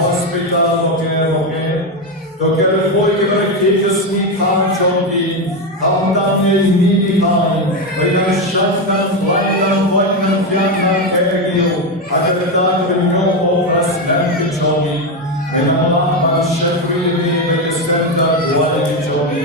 Hospital, hai, bayang syak ng buwan ng tiyak ng kegyo, at agad ng obras ng kichomi, menamang syakri nagkasenda buwan kichomi.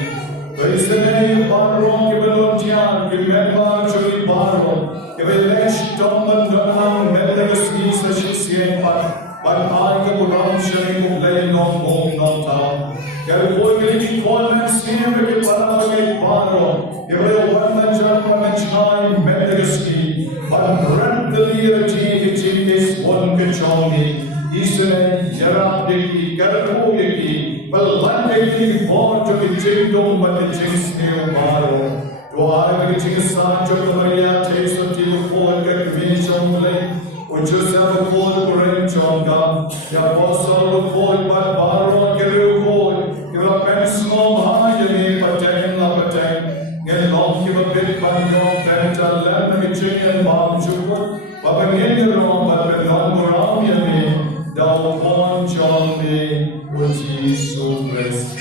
Baysanay barong kibalong tiyan, kimemba chuli barong, kibelesh tomban doang medagasni sa sisyepan, Panay ka kurang siya ni Muglay nong mong nong tao. Kaya po hindi ko na siyempre para magigpano. Kaya wala na dyan pamensyahay medagaski. Panrentali ati itigis one kachongi. Isane yarap diki karapu yaki. Balan diki born to be jingdong matichis niyo baro. Tuwa nagiging sa Diyos Maria taste of you for the commission mulay. Which is ever full great Jonga, the apostle of full but Baron Guru full, give a pencil high and patent la patent, get long give a bit but no penta lemon chicken bomb sugar, but in the wrong but the non moram yami, thou born John me, which is so blessed.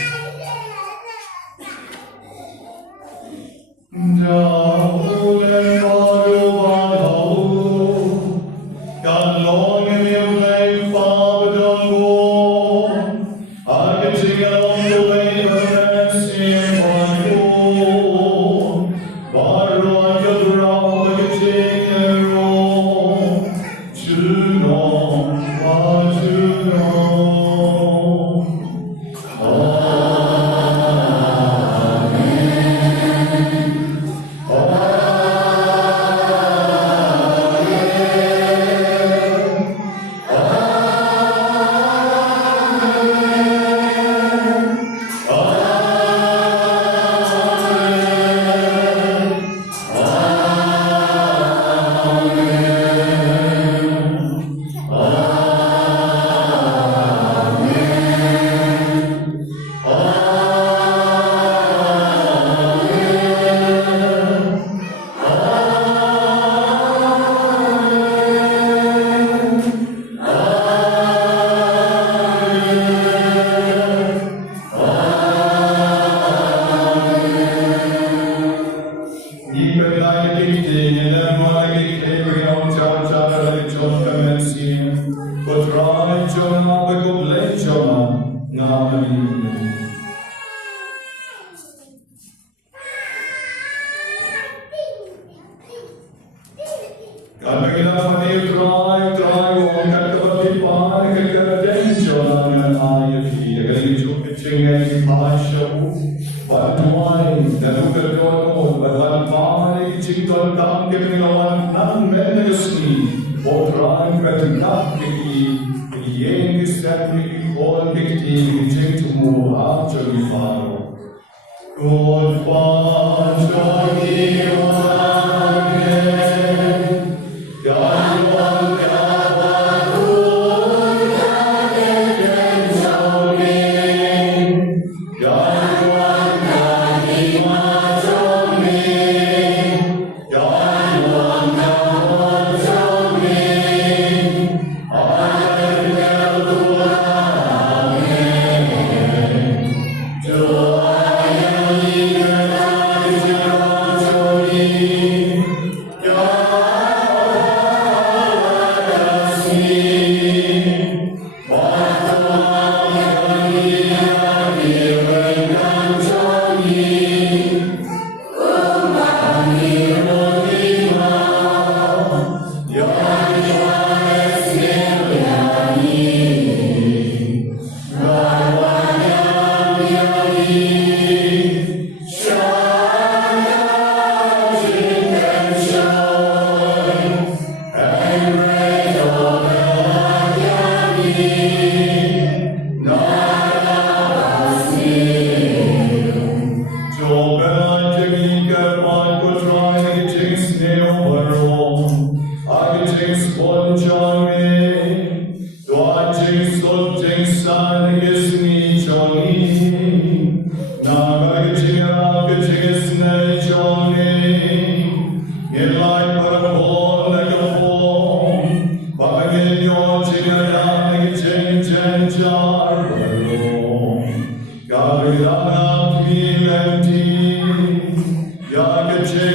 Yagache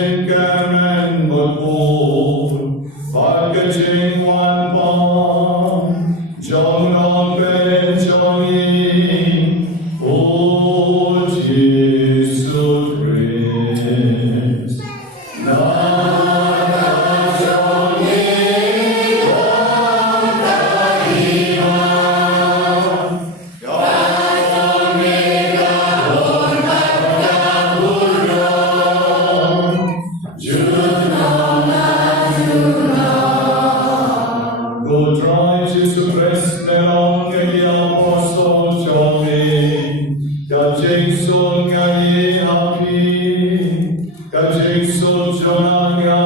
정론 배정이 오 예수 그리스도 나라 정이 원하리라 야정이가 원하라 불러 Go try to suppress the long and young apostle Johnny. God takes on Gai Happy. God takes on Jonanga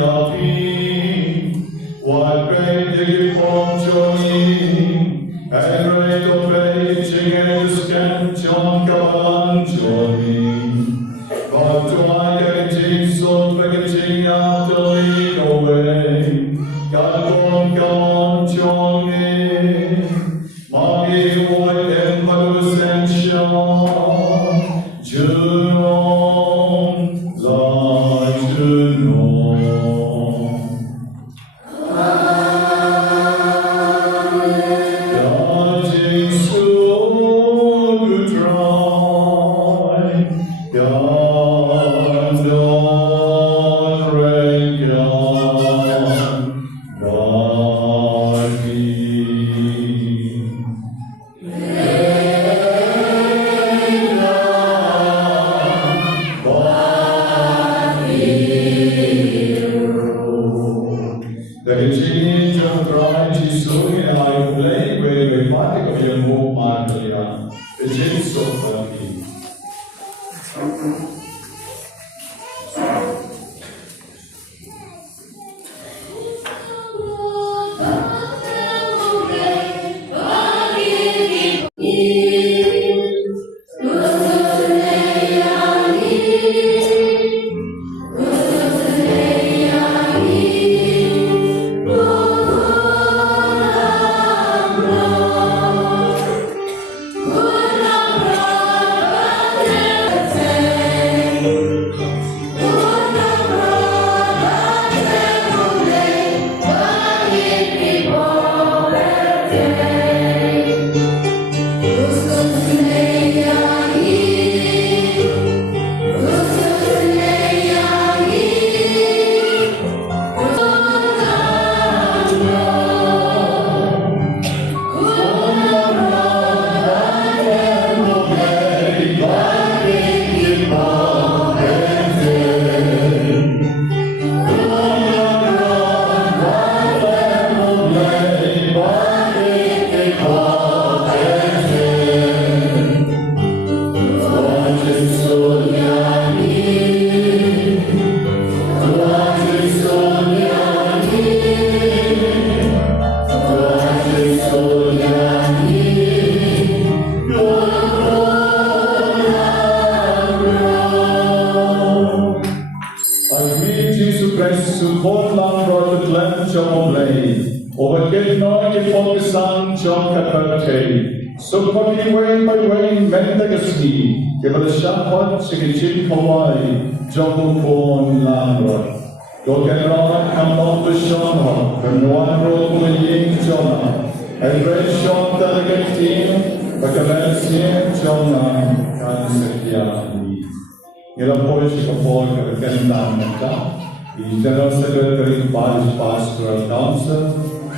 Happy. What great the gift of Johnny. And great of preaching and scant John Kabalan Johnny. But to I takes on packaging after lead away. God on Johnny, Mommy Wood and Mother's and Sean, Junon, Lord Junon. God is so good try, God don't reign, The change of Christ is so in I play where we party of your move Margaria. The change so funny. So probably way by way, Mendagasti, give us a shot, Sigil Hawaii, Jumbo Corn Landra. Go get on, come on to Shona, from one road to Ying Jona, and red shot delegate team, but a man Jona, and Sekia. Ila po siya po kagandang the General Secretary of Parish Pastoral Council,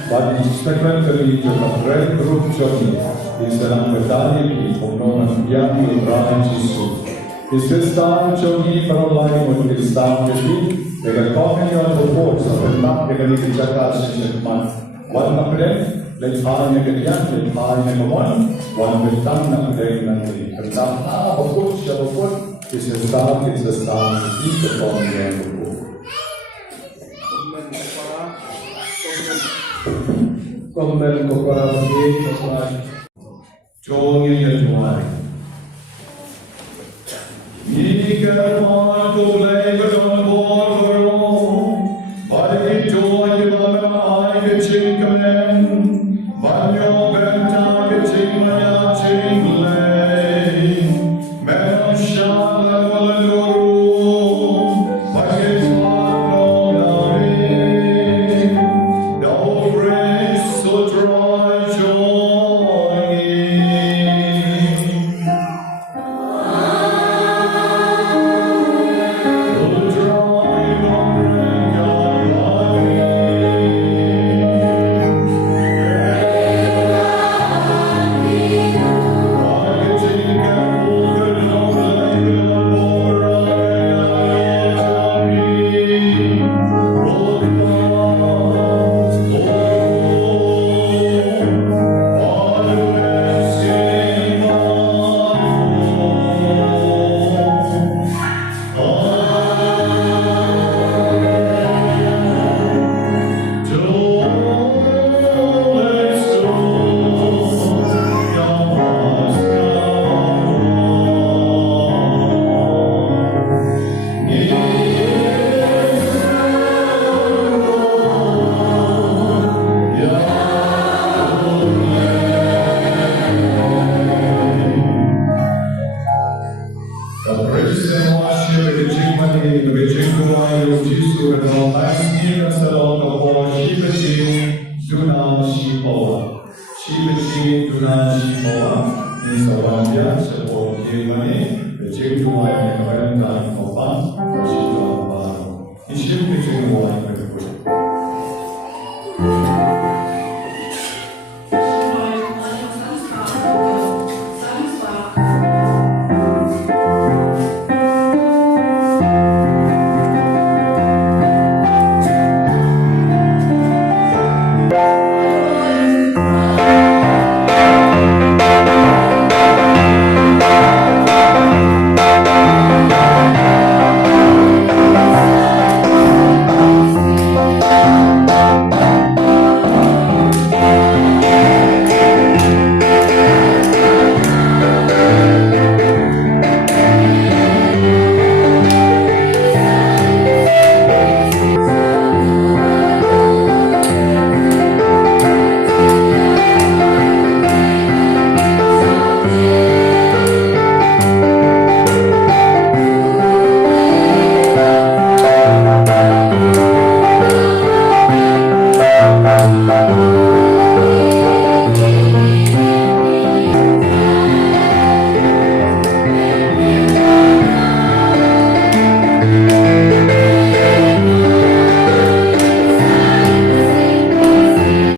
but the Secretary of the Red Group Journey is the Lambatari people known as Young Brian Jisu. His sister Johnny Caroline with his staff Johnny, they are coming on the boards of the map they can check out in month. One upgrade, let's hire a young, let's hire one with tongue upgrade and the staff of course, shall put is a staff, it's a staff to keep the problem there. Comment cooperative Johnny and Wine. Ye can want to labor on board for all, but if you join the I get chicken, but your benta get chicken, man shall level and room, but it's not no no race so dry. Cibici Dunashimoa in Savambia, support Gilmani, the Jigtuai and Bakyndai Kopan, Rashidon Baro. Ishim between one and the